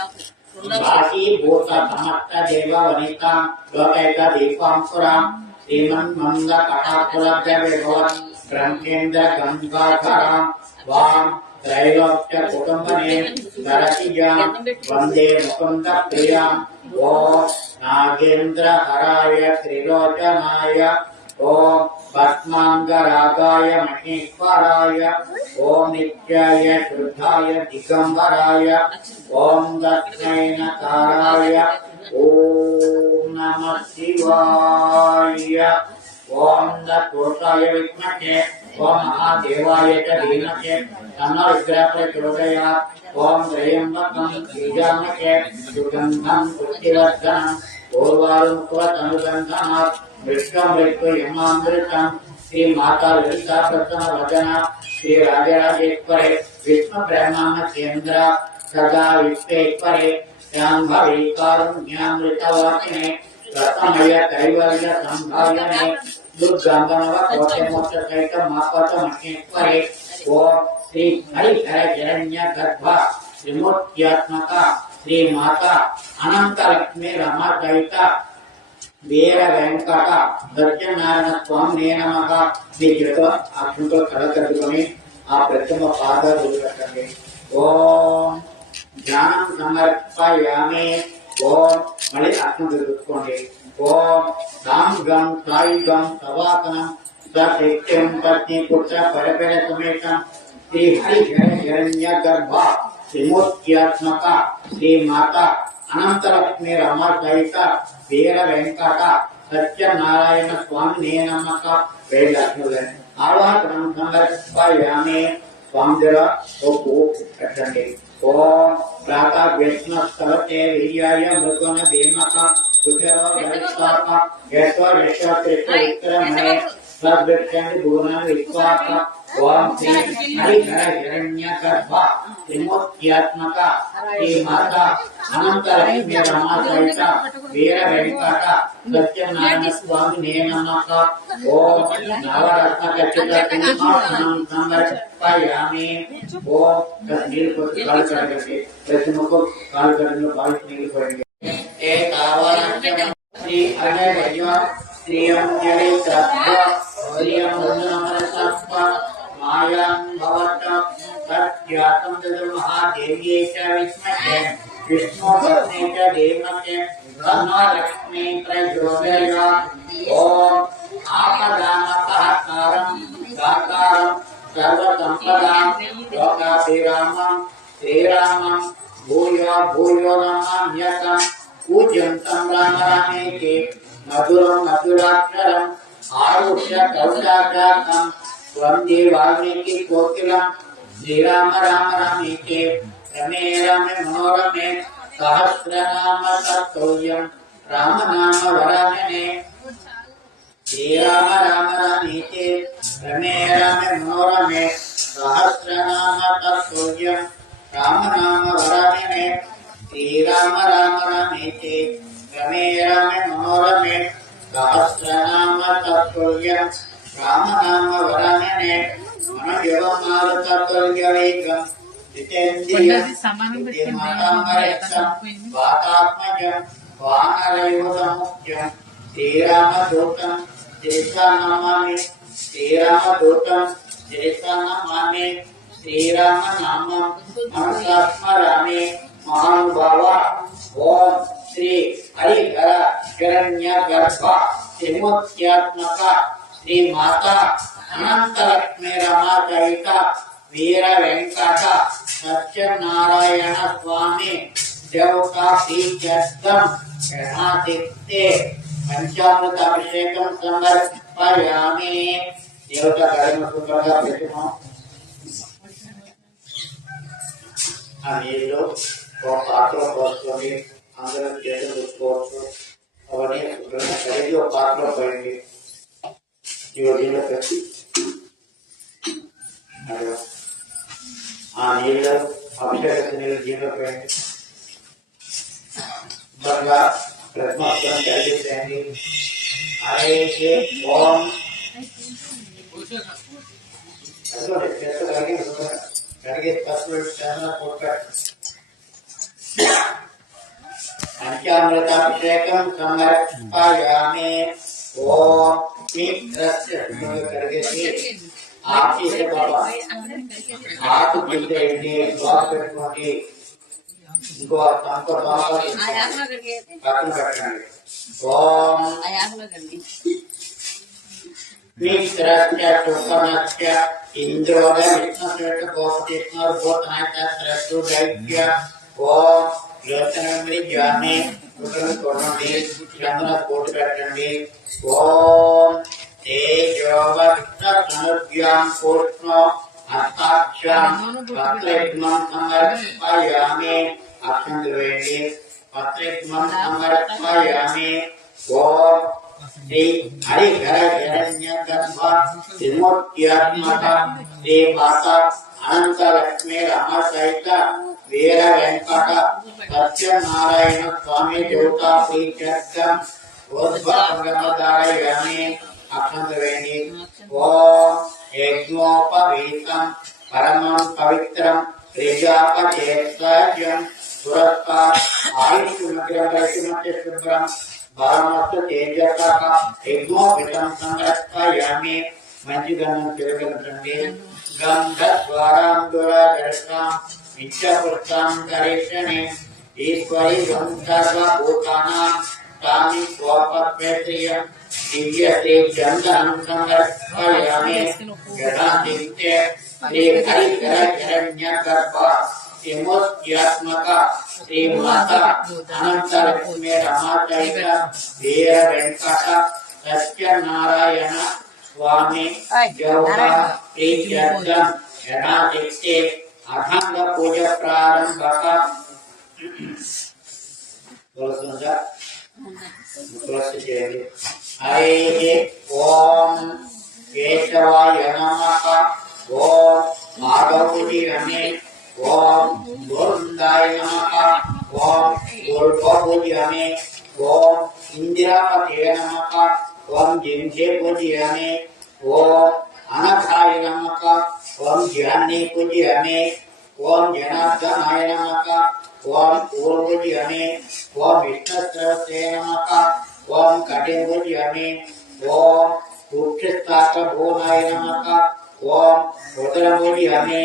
बाकी भूत समस्त देव वनिता लोकैक दीपांकुरां श्रीमन्मंद कटाकुलभ्य विभवत् ब्रह्मेन्द्र गंगाधरां वां त्रैलोक्य कुटुम्बने दरसिजां वन्दे मुकुन्द प्रियां ओम नागेन्द्र हराय त्रिलोचनाय ओम पद्मांगरागाय महेश्वराय ओम नित्याय शुद्धाय दिगंबराय ओम दक्षिणकाराय ओम नमः शिवाय ओम दत्तोषाय विद्महे ओम महादेवाय च धीमहि तन्नो रुद्रः प्रचोदयात् ओम त्र्यम्बकं बीजामहे सुगन्धं पुष्टिवर्धनं पूर्वारुमुखवतनुगन्धनात् मृत्युमृत्यु यमामृतं श्री माता ललिता प्रसन्न वदन श्री राजराजेश्वरे विष्णु ब्रह्मांड केंद्र सदा विश्वेश्वरे शांभवी कारुण्यामृतवासिने रतमय कैवल्य संभावने दुर्गांगनव कोटमोक्ष सहित मापत महेश्वरे ओम श्री हरिहर हिरण्य गर्भ त्रिमूर्त्यात्मक श्री माता अनंत लक्ष्मी रमा सहित వీర వెంకట సత్యనారాయణ స్వామి నమః. మీ చేతితో అక్షంతో కడకట్టుకొని ఆ ప్రతిమ పాదాలు పెట్టండి. ఓం జ్ఞానం సమర్పయామి. ఓం మళ్ళీ అక్షం తెలుసుకోండి. ఓం రాం గం సాయి గం సవాకనం సత్యం పత్ని పుత్ర పరపర సమేతం శ్రీ హరి హిరణ్య గర్భ త్రిమూర్త్యాత్మక శ్రీ మాత అనంతలక్ష్మి రమ సహిత వీర వెంకట సత్యనారాయణ స్వామి నమః. వేదాత్ములను ఆవాహనం సమర్పయామి. स्वांजल ओपु कटंडे ओम प्रातः विष्णु स्तवते वीर्याय मृगोन देमका कुचरो जलस्ताका यस्वर विश्वात्रित्तरमणे सद्विक्षण गुणन विश्वाका ओम श्री हरिहरण्यगर्भा त्रिमूर्त्यात्मका श्री माता अनंत लक्ष्मी रमा सहित वीर वेंकट सत्यनारायण स्वामी ने नमः ओम नवरत्न खचित समर्पयामि ओम तस्वीर को काल करके प्रतिमा को काल करने बाल नहीं पड़ेंगे एक आवाहन श्री अनय श्रीयं जय सत्व श्रीयं वंदनमरसत्व मायां भवत सत्यातं महादेव्यै च विद्महे विष्णुपत्नी च धीमहि तन्नो लक्ष्मी प्रचोदयात् ओम आपदामपहकारं दातारं सर्वसंपदां लोकाभिरामं श्रीरामं भूयो भूयो नमाम्यतं पूज्यन्तं राम रामेति मधुरं मधुराक्षरम् आरुह्य कौशाखाकं वन्दे वाल्मीकि कोकिलं श्रीराम राम रामेति रमे रमे मनोरमे सहस्रनाम तत्तुल्यं राम नाम वरानने श्रीराम राम रामेति रमे रमे मनोरमे सहस्रनाम तत्तुल्यं राम नाम वरानने श्रीराम राम रामेति रमे रमे मनोरमे सहस्रनाम तत्तुल्यं राम नाम वरानने मनोयोगमारुततुल्यवेगं जितेन्द्रियं जितेमातामरेक्षं वातात्मजं वानरयोगमुख्यं श्रीरामदूतं शिरसा नमामि श्रीरामदूतं शिरसा नमामि श्रीराम नामं मनसा स्मरामि महानुभावा ओम श्री हरिहर हिरण्यगर्भा त्रिमूर्त्यात्मका श्री माता अनंत लक्ष्मी रमा सहित वीर वेंकट सत्यनारायण स्वामी देवता प्रीत्यर्थम गणादित्ये पंचामृत अभिषेकं समर्पयामि देवता कर्म सुंदरता प्रतिमा अनेलो और पात्र पोषकों अंदर जैसे उसको और ये करेंगे और पात्र पढ़ेंगे जीवन में करती अरे अनेलो अभिषेक से नील जीवन पढ़ेंगे बंगा प्रतिमा करम कैसे पढ़ेंगे आए के ओम ऐसा करके तस्वीर चैनल पोस्ट पंचामृताभिषेकं समर्पयामि ओम मित्रस्य करके आप इसे बाबा आप कितने इंडिया स्वास्थ्य करके इनको आपको बाबा आयाम करके काटन करेंगे ओम आयाम करके मित्रस्य सुपनस्य इंद्रोदय विष्णुश्रेष्ठ गोपतिष्णुर गोतनाय त्रस्तुदैक्य ओम लोचनमि ज्ञाने उदर कोणि चंद्र कोट कटंडी ओम तेजोवत्तनुज्ञां कोष्ण हस्ताक्षं पत्रेत्मं समर्पयामि अक्षंद्रवेणि पत्रेत्मं समर्पयामि ओम श्री हरिहर हिरण्यगर्भा त्रिमूर्त्यात्मका श्री माता अनंत लक्ष्मी रमा सहित वीर वेंकट सत्यनारायण स्वामी देवता प्रीत्यर्थम उद्भवगमदारयामि अक्षंद्रवेणि ओम यज्ञोपवीतं परमं पवित्रं प्रजापतेर्यं पुरस्कार आयुष्यमग्रवैष्णवस्य शुभ्रं बालमस्तु तेजसा यज्ञोपितं समर्पयामि मंजुगणं तिरुगणं गंधद्वारां इच्छापुष्टां करिष्यणे ईश्वरी सर्वभूतानां तानि स्वपत्वेत्रियं दिव्यश्री चन्दनं समर्पयामि गणादित्य श्री हरिहर हिरण्यगर्भा त्रिमूर्त्यात्मका श्री माता अनंत लक्ष्मी रमा सहित वीर वेंकट सत्यनारायण स्वामी देवता प्रीत्यर्थम यथाशक्ति अखंड पूजा प्रारंभ का हरे ओम केशवाय नमः ओम माधवपूज्यामि ओम गोविंदाय नमः ओम गोल्पपूज्यामि ओम इंदिरापतये नमः ओम जिंजे पूज्यामि ओम अनघाय नमः ओम ज्ञानी पूज्यामि ओम जनार्दनाय नमः ओम पूर्वपूज्यामि ओम विष्णुसहस्रे नमः ओम कटिं पूज्यामि ओम कुक्षस्थापभुवनाय नमः ओम रुद्रं पूज्यामि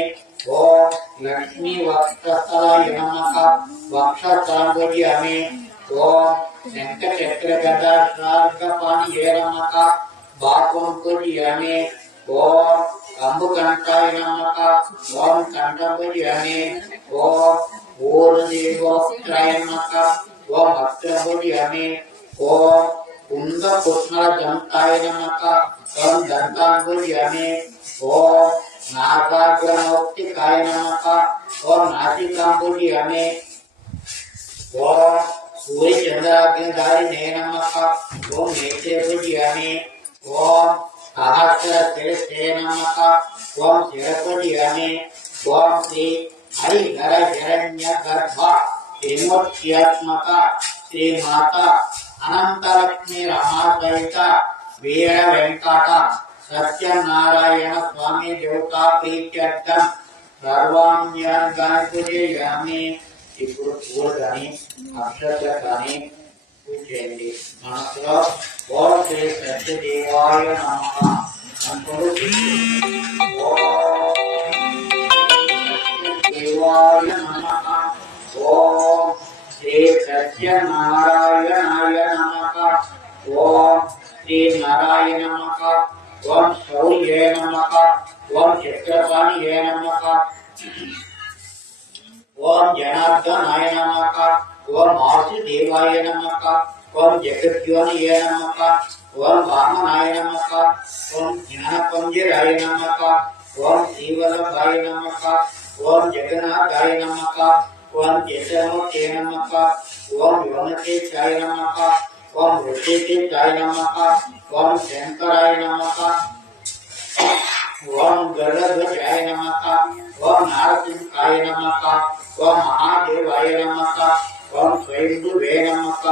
ओम लक्ष्मी वक्षस्थलाय नमः वक्षस्थलं पूज्यामि ओम शङ्खचक्रगदाश्रार्कपाणिये नमः बाहुं पूज्यामि ओम अम्बुकण्ठाय नमः ओम कण्ठं पूज्यामि ओम ऊर्ध्वोक्त्राय नमः ओम हस्तं पूज्यामि ओम कुन्दपुष्पदन्ताय नमः ओम दन्तां पूज्यामि ओम नागाग्रमौक्तिकाय नमः ओम नासिकां पूज्यामि ओम सूर्यचन्द्राग्निधारिणे नमः ओम नेत्रे पूज्यामि ओम सहस्रशिरसे नमः ओम शिरः पूज्यामि ओम श्री हरिहर हिरण्यगर्भ त्रिमूर्त्यात्मक श्री माता अनंतलक्ष्मी रमासहित वीर वेंकट सत्यनारायण स्वामी देवता प्रीत्यर्थं सर्वाण्यर्घान् पूजयामि। ఇప్పుడు పూలని అక్షతలని పూజేయండి. మనసులో ఓం శ్రీ సత్యదేవాయ నమః అంటూ దేవాయ నమః ఓం శ్రీ సత్యనారాయణాయ నమః ఓం శ్రీ నారాయణ నమః ఓం శౌర్యే నమః ఓం చక్రపాణియే నమః ओम जनार्दनाय नमः ओम वासुदेवाय नमः ओम जगद्योनिये नमः ओम वामनाय नमः ओम ज्ञानपुंजराय नमः ओम श्रीवल्लभाय नमः ओम जगन्नाथाय नमः ओम जयमूर्ते नमः ओम व्योमकेशाय नमः ओम ऋषिकेशाय नमः ओम शंकराय नमः ओम गरुड़ध्वजाय नमः ओम नारसिंहाय नमः ओम महादेवाय नमः ओम स्वयंभुवे नमः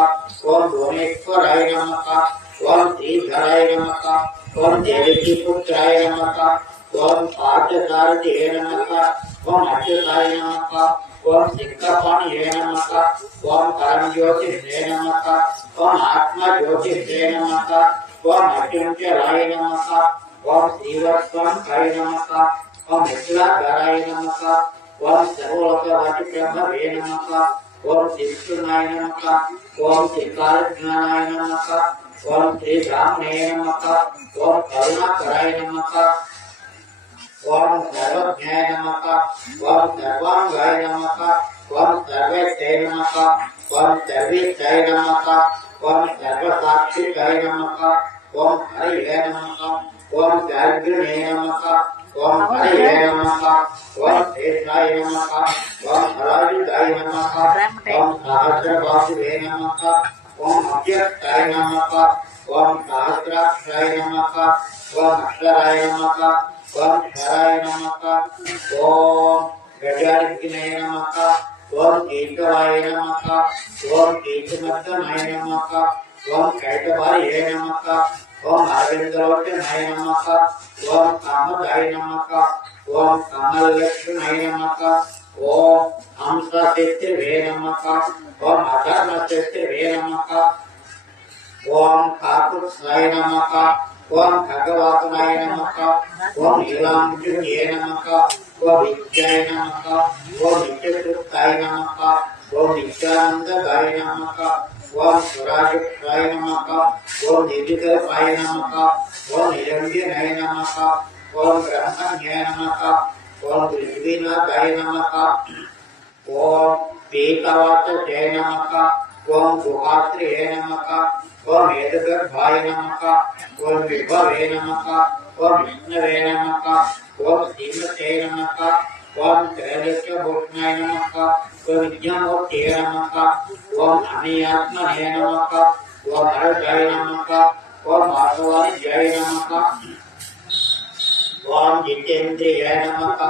ओम भुवनेश्वराय नमः ओम श्रीधराय नमः ओम देवकीपुत्राय नमः ओम पार्थसारथिये नमः ओम अच्युताय नमः ओम सिक्खपाणिये नमः ओम परमज्योतिषे नमः ओम आत्मज्योतिषे नमः ओम अत्युञ्चराय नमः ओम श्रीवत्सवाय नमः ओम मिथिलाधराय नमः ओम सर्वलोकवासिप्रभवे नमः ओम श्रीकृष्णाय नमः ओम श्रीकालज्ञानाय नमः ओम श्रीब्राह्मणे नमः ओम करुणाकराय नमः ओम सर्वज्ञाय नमः ओम सर्वांगाय नमः ओम सर्वेशे नमः ओम सर्वेशाय नमः ओम सर्वसाक्षिकाय नमः ओम हरिये नमः ओम जागृणे नमः ओम हरिये नमः ओम शेषाय नमः ओम हरायुधाय नमः ओम सहस्रबाहुवे नमः ओम अव्यक्ताय नमः ओम सहस्राक्षाय नमः ओम अक्षराय नमः ओम क्षराय नमः ओम गजानने नमः ओम केशवाय नमः ओम केशमर्दनाय नमः ओम कैटवाय नमः ओम अरविंदलोचनाय नमः ओम कामदाय नमः ओम कमललक्ष्मणाय नमः ओम हंसचित्तवे नमः ओम अधर्मचित्तवे नमः ओम काकुत्साय नमः ओम भगवानाय नमः ओम नीलांबुजे नमः ओम विद्याय नमः ओम नित्यतृप्ताय नमः ओम नित्यानंददाय नमः ओम स्वराजुष्टाय नमः ओम निर्विकल्पाय नमः ओम निरंजनाय नमः ओम ब्रह्मण्याय नमः ओम विघ्ननाथाय नमः ओम पीतवासुते नमः ओम गुहात्रिये नमः ओम वेदगर्भाय नमः ओम विभवे नमः ఓం విష్ణవే నమః ఓం శ్రీమతే నమః ఓం త్రైలోక్యభూషణాయ నమః ఓం విద్యామూర్తే నమః ఓం అనియాత్మనే నమః ఓం హరజాయ నమః ఓం మాధవాయ నమః ఓం జితేంద్రియాయ నమః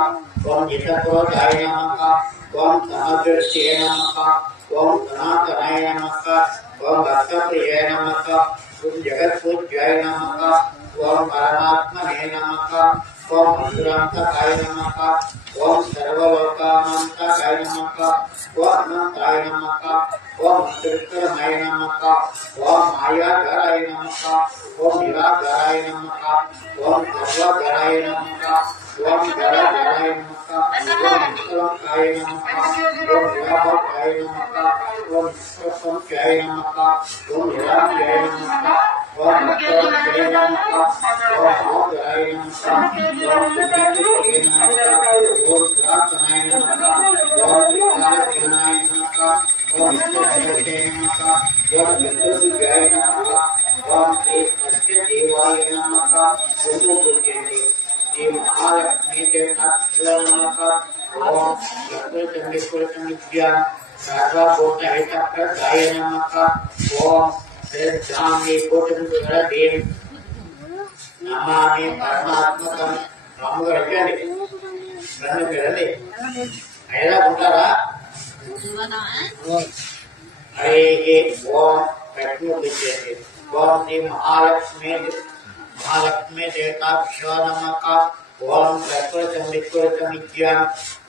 ఓం జితక్రోధాయ నమః ఓం సమదృష్టే నమః ఓం సనాతనాయ నమః ఓం భక్తప్రియాయ నమః ఓం జగత్పూజ్యాయ నమః ఓం పరమాత్మనే నమః ఓం మంత్రాంతకాయ నమః ఓం సర్వలోకానంతకాయ నమః ఓం అనంతాయ నమః ఓం మంత్రికరమాయ నమః ఓం మాయాధరాయ నమః ఓం నిరాధరాయ నమః ఓం సర్వధరాయ నమః ఓం జరాధరాయ నమః ఓం నిష్కలంకాయ నమః ఓం నిరాభాయ నమః ఓం నిష్కలంకాయ నమః ఓం నిరామయాయ నమః ఓం నిష్కలంకాయ నమః ఓం మోదరాయ నమః ఓం సుఖితాయ నమః ఓం సురాతనాయ నమః ఓం వికారజ్ఞానాయ నమః ఓం నిత్యశక్తే నమః ఓం విద్యుద్గాయ నమః ఓం శ్రీ సత్యదేవాయ నమః ఓం పూజ్యండి శ్రీ మహాలక్ష్మీ నమః ఓం లక్ష్మీ విద్యా సర్వభూత హితప్రదాయ నమః ఓం శ్రీరామి కోటిదేవి నమామి పరమాత్మకం రాముగా రండి రండి అయినా ఉంటారా హరి ఓం ప్రజ్ఞుడిచేది ఓం శ్రీ మహాలక్ష్మీ దేవతాభ్యో నమః ఓం ప్రకృతం విద్యా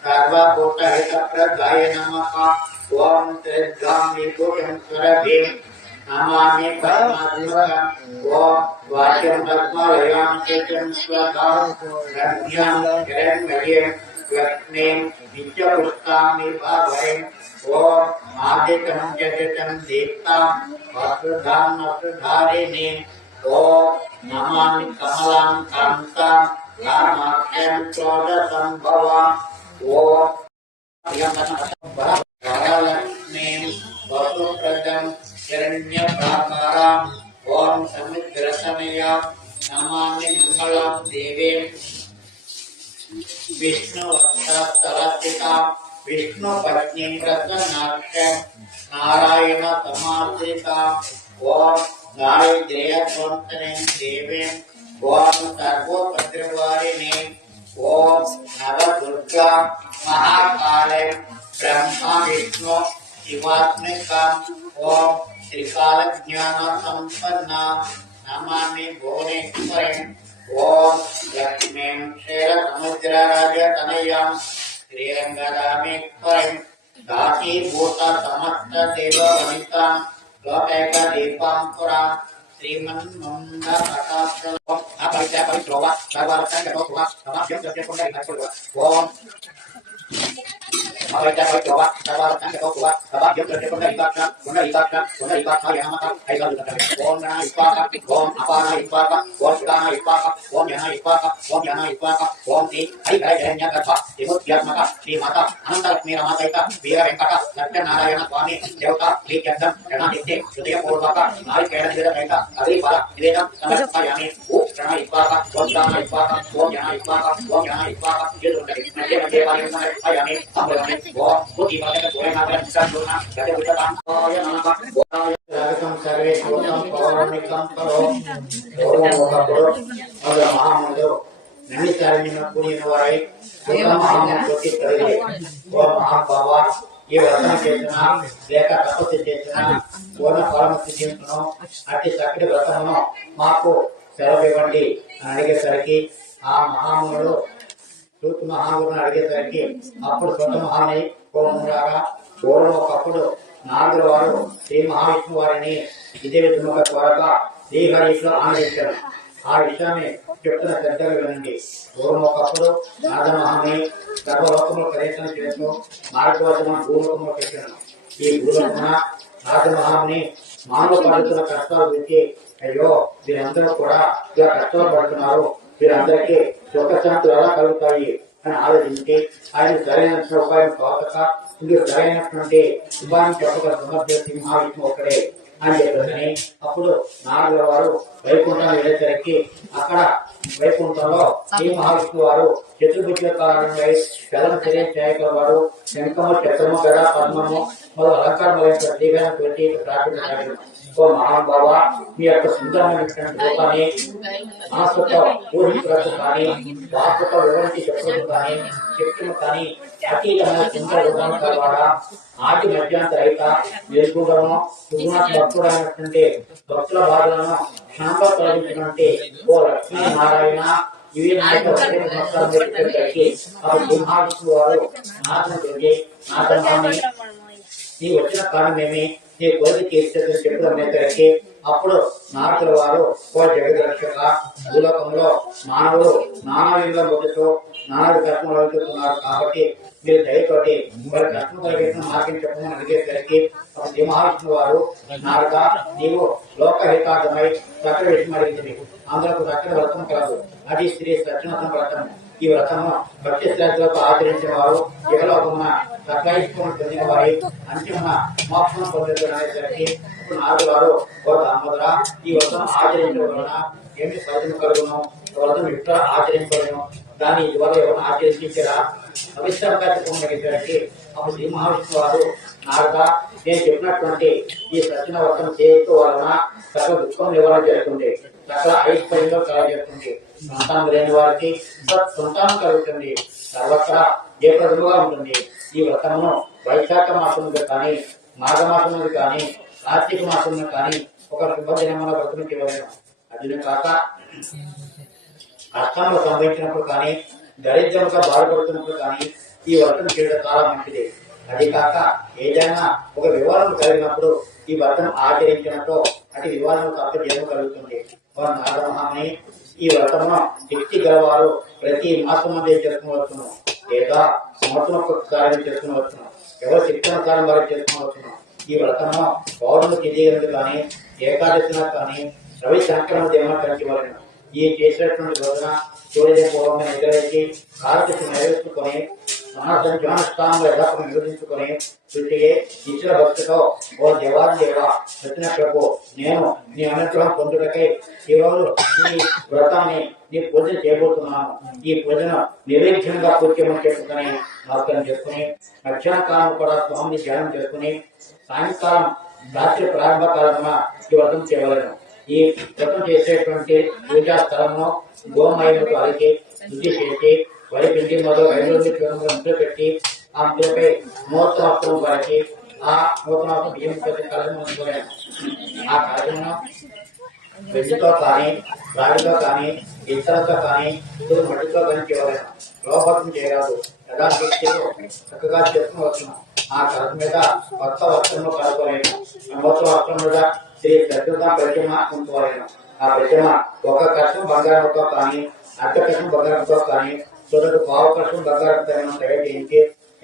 సర్వభూత హితప్రదాయ నమః ఓం శ్రీరాం విభూషణేశ్వరదే నమామి పరమాత్మకం ఓం వాక్యం బ్రహ్మలయాం చైతం స్వదా రమ్యాం హిరణ్మయం లక్ష్మీం నిత్యపుష్టామి భావయం ఓం ఆదిత్యం జగతం దీప్తాం వసుధాం వసుధారిణి ఓం నమామి కమలాం కాంతాం కామాఖ్యం క్రోధసంభవాం ఓం వరలక్ష్మీం వసుప్రదం హిరణ్యప్రాకారాం ఓం సముద్రసమయాం నమామి మంగళాం దేవీం విష్ణువక్షస్థలస్థితాం విష్ణుపత్నీం రత్నాక్షం నారాయణ సమాశ్రితాం ఓం దారిద్ర్యధ్వంసనీం దేవీం ఓం సర్వోపద్రవారిణీం ఓం నవదుర్గా మహాకాళీం బ్రహ్మ విష్ణు శివాత్మికాం ఓం త్రికాలజ్ఞాన సంపన్నాం నమామి భువనేశ్వరీం ఓం లక్ష్మీం క్షీరసముద్రరాజతనయాం శ్రీరంగరామేశ్వరీం దాసీభూత సమస్త దేవవనితాం లోకైక దీపాంకురాం శ్రీమన్మంద ప్రకాశం అపరిచయ పవిత్రోవ సర్వరక్షణ సమాభ్యం సత్యకుండ ఓం అపరిచయ పవిత్రోవ సర్వరక్షణ సమాభ్యం సత్యకుండ ఓం గణ ఇస్పాక ఓం అపాన ఇస్పాక ఓం సుదాన ఇస్పాక ఓం యన ఇస్పాక ఓం యన ఇస్పాక ఓం శ్రీ హరిహరజన్య గర్భ విముక్త్యాత్మక శ్రీమాత అనంతలక్ష్మీ రమాసైత వీర వెంకట సత్యనారాయణ స్వామి దేవత శ్రీత్యర్థం గణాదిత్య హృదయపూర్వక నారికేణ నివేదనైత అగ్నిఫల నివేదం సమర్పయామి ఓం గణ ఇస్పాక ఓం సుదాన ఇస్పాక ఓం యన ఇస్పాక ఓం యన ఇస్పాక చేతులుంటది మధ్య మధ్య వారిని సమర్పయామి అమృతమే ఓం పూర్తి పదక గోయనాథ సంపూర్ణ గజవితతాం ఓయ నమః ఓం సర్వే భూతం పౌర్ణికం పరో ఓం ఒకప్పుడు ఒక మహాముడు నన్నిసారిని కూడిన వారై మహాముడికి కలిగి ఓ మహాభావ ఈ వ్రతం చేసిన లేక తపస్సు చేసిన పూర్ణ ఫలముక్తి చేస్తున్నాం అట్టి చక్కటి వ్రతమును మాకు సెలవివ్వండి అని అడిగేసరికి ఆ మహాముడు తూర్పు మహాముడిని అడిగేసరికి అప్పుడు స్వత మహాని కోములారా పూర్వం ఒకప్పుడు నారదుల వారు శ్రీ మహావిష్ణు వారిని ఇదే విధముగా త్వరగా శ్రీహరీశ్వరు ఆనందించారు. ఆ విషయాన్ని చెప్తున్న శ్రద్ధగా వినండి. పూర్వం ఒకప్పుడు నారద మహాని సర్వలోకములు ప్రదర్శన చేస్తూ మార్గవర్ధన భూలోకంలో పెట్టాను. ఈ భూలోకమున నారద మహాని మానవ పడుతున్న కష్టాలు చూసి అయ్యో వీరందరూ కూడా ఇలా కష్టాలు పడుతున్నారు, వీరందరికీ సుఖశాంతులు ఎలా కలుగుతాయి అని ఆలోచించి ఆయన సరైన ఉపాయం తోచక ఇందుకు సరైనటువంటి ఉపాయం చెప్పగల సమర్థ మహావిష్ణు ఒక్కడే. అని చెప్పని అప్పుడు నారదుల వారు వైకుంఠం వెళ్ళేసరికి అక్కడ వైకుంఠంలో శ్రీ మహావిష్ణువు వారు చతుర్భుజ కారణమై గలను తెలియచేయగల వారు శంఖము చక్రము గద పద్మము మొదలు అలంకారమైనటువంటి దీవెన పెట్టి ప్రార్థించారు. ఓ మహానుభావ, మీ యొక్క సుందరమైనటువంటి రూపాన్ని మనసుతో ఊహించవచ్చు కానీ వాక్కుతో వివరించి చెప్పవచ్చు కానీ శక్తులు కానీ అతీతమైన సుందర రూపాన్ని ద్వారా ఆది మధ్యాంత రహిత నిర్గుణము సుగుణ భక్తుడైనటువంటి భక్తుల బాధలను క్షణంలో తొలగించినటువంటి ఓ లక్ష్మీ నారాయణ ఇవి నాయకు మహావిష్ణువు వారు నాథను తిరిగి నాథనాన్ని నీ వచ్చిన కారణమేమి, నీ కోరిక తీర్చేదని చెప్పడం అనేసరికి అప్పుడు నారదుల వారు ఓ జగద్ రక్షక, భూలోకంలో మానవుడు నానా విధంగా మొదటి నానా కష్టములు అవుతున్నారు కాబట్టి మీరు దయతోటి వారి కష్టం కలిగిన మార్గం చెప్పమని అడిగేసరికి అప్పుడు శ్రీ మహావిష్ణువు వారు నారద, నీవు లోకహితార్థమై సకల విషయం అడిగింది, అందులో సకల వ్రతం కలదు, అది శ్రీ సత్యనాథం వ్రతం. ఈ వ్రతము భక్తి శ్రద్ధలతో ఆచరించిన వారు ఇహలోకమున సకలైశ్వరం పొందిన వారి అంతిమ మోక్షం పొందేసరికి ఇప్పుడు నారదు వారు ఓ దామోదర, ఈ వ్రతం ఆచరించడం వలన ఏమి ఫలితం కలుగును, వ్రతం ఇట్లా ఆచరించలేము, దాని ద్వారా ఎవరు ఆచరించారా అవిశ్రాంగా చెప్పగలిగేసరికి అప్పుడు శ్రీ మహావిష్ణువు వారు నారద, నేను చెప్పినటువంటి ఈ సత్యన వ్రతం చేయటం వలన సకల దుఃఖం నివారణ జరుగుతుంది, సకల ఐశ్వర్యంలో కలగజేస్తుంది, సంతానం లేని వారికి సంతానం కలుగుతుంది, సర్వత్రా జయప్రదముగా ఉంటుంది. ఈ వ్రతమును వైశాఖ మాసంలో కానీ మాఘమాసంలో కానీ కార్తీక మాసంలో కానీ ఒక శుభదినమున వ్రతం చేయలేము. అదినే కాక కష్టంలో సంభవించినప్పుడు కానీ దరిద్రంగా బాధపడుతున్నప్పుడు కానీ ఈ వ్రతం చేయడం చాలా మంచిది. అది కాక ఏదైనా ఒక వివాదం కలిగినప్పుడు ఈ వ్రతం ఆచరించినట్టు అటు వివాదం తప్ప జన్మ కలుగుతుంది. నారదమహాముని ఈ వ్రతమును శక్తి గలవారు ప్రతి మాసం మధ్య చేసుకోవచ్చును, లేదా సంవత్సరం ఒకసారి చేసుకోవచ్చును, ఎవరు శక్తి అనుసారం వారు చేసుకోవచ్చును. ఈ వ్రతము పౌర్ణమి తిథి కానీ ఏకాదశిన కానీ రవి సంక్రమణ దేవన కలిసి ఈ చేసినటువంటి రోజున సూర్యోదయ పూర్వం నిద్రలేచి కార్తీక నెరవేర్చుకొని జ్ఞానస్థానంలో యథాపం నిరోధించుకొని శుద్ధియే ఇచ్చిన భక్తితో ఓ దేవాదేవ సత్యన ప్రభు, నేను నీ అనుగ్రహం పొందుటకై ఈరోజు ఈ వ్రతాన్ని నీ పూజ చేయబోతున్నాను. ఈ పూజను నిర్విఘ్నంగా పూర్తిమని చేసుకుని నమస్కారం చేసుకుని మధ్యాహ్న కాలం కూడా స్వామిని ధ్యానం చేసుకుని సాయంకాలం రాత్రి ప్రారంభ కాలమున ఈ వ్రతం చేయవలను. ఈ వ్రతం చేసేటువంటి పూజా స్థలంలో గోమయంతో అలికి శుద్ధి చేసి వరి పిండి మొదలు 5 ముద్ర పెట్టి ఆ ముద్రపై నూతన వస్త్రం పరిచి ఆ నూతన వస్త్రం బియ్యం కాలం ఆ కార్యక్రమం వెండితో కానీ రాగితో కానీ ఇతరతో కానీ మట్టితో కానీ చేయలేదు. లోపం చేయరాదు, యథాశక్తితో చక్కగా చేసుకోవచ్చు. ఆ కథ మీద కొత్త వస్త్రంలో కలుపుకోలేను, నూతన వస్త్రం మీద శ్రీ సత్యత ప్రతిమ ఉంచుకోలేను. ఆ ప్రతిమ ఒక కష్టం బంగారంతో కానీ అర్ధ కష్టం బంగారంతో కానీ చూడకు పావు కష్టం బంగారంతో తయారు చేయించి ఈ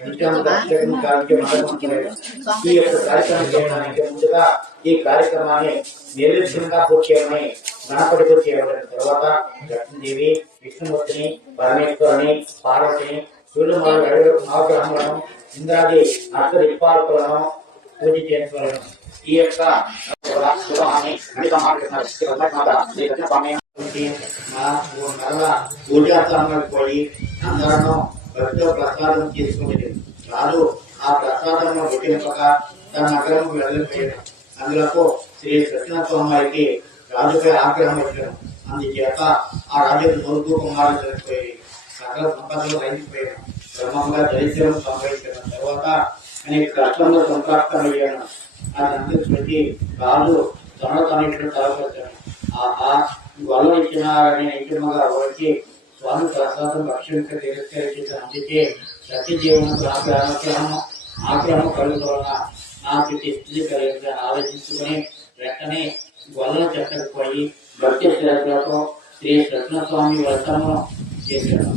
యొక్క కార్యక్రమం చేయడానికి ముందుగా ఈ కార్యక్రమాన్ని నిర్విఘ్నంగా పూర్తి చేయమని గణపతి పూర్తి చేయబడిన తర్వాత లక్ష్మీదేవి, విష్ణుమూర్తిని, పరమేశ్వరుని, పార్వతిని, సూర్యుడు నవగ్రహములను, ఇంద్రాది అర్థదిక్పాలకులను పూజ చేసుకోవాలను. ఈ యొక్క పూజా స్థానానికి పోయి అందరూ భక్తితో ప్రసాదం తీసుకునేది కాదు. ఆ ప్రసాదంలో పుట్టినప్పక తన నగరం వెళ్ళిపోయాడు. అందులో శ్రీ సత్యనాథ స్వామికి రాజుపై ఆగ్రహం వచ్చాడు. అందుచేత ఆ రాజు 4 కుమారులు చనిపోయి సకల సంపదలు రైతుపోయాడు. క్రమంగా దరిద్రం సంభవించిన తర్వాత అనేక కష్టంలో సంప్రాప్తమయ్యాను. అది పెట్టి రాజు తనట్లు తలపరిచాను. ఆ వల్ల ఇచ్చినారని నిజంగా వచ్చి స్వామి ప్రసాదం భక్ష్యంగా తిరస్కరించిన అందుకే సత్యజీవనకు ఆగ్రహం కలుగుతున్న నాకు స్థితి కలిగి ఆలోచించుకుని వెంటనే గొల్లను చెక్కకపోయి భక్తి శ్రద్ధలతో శ్రీ కృష్ణస్వామి వ్రతము చేశాను.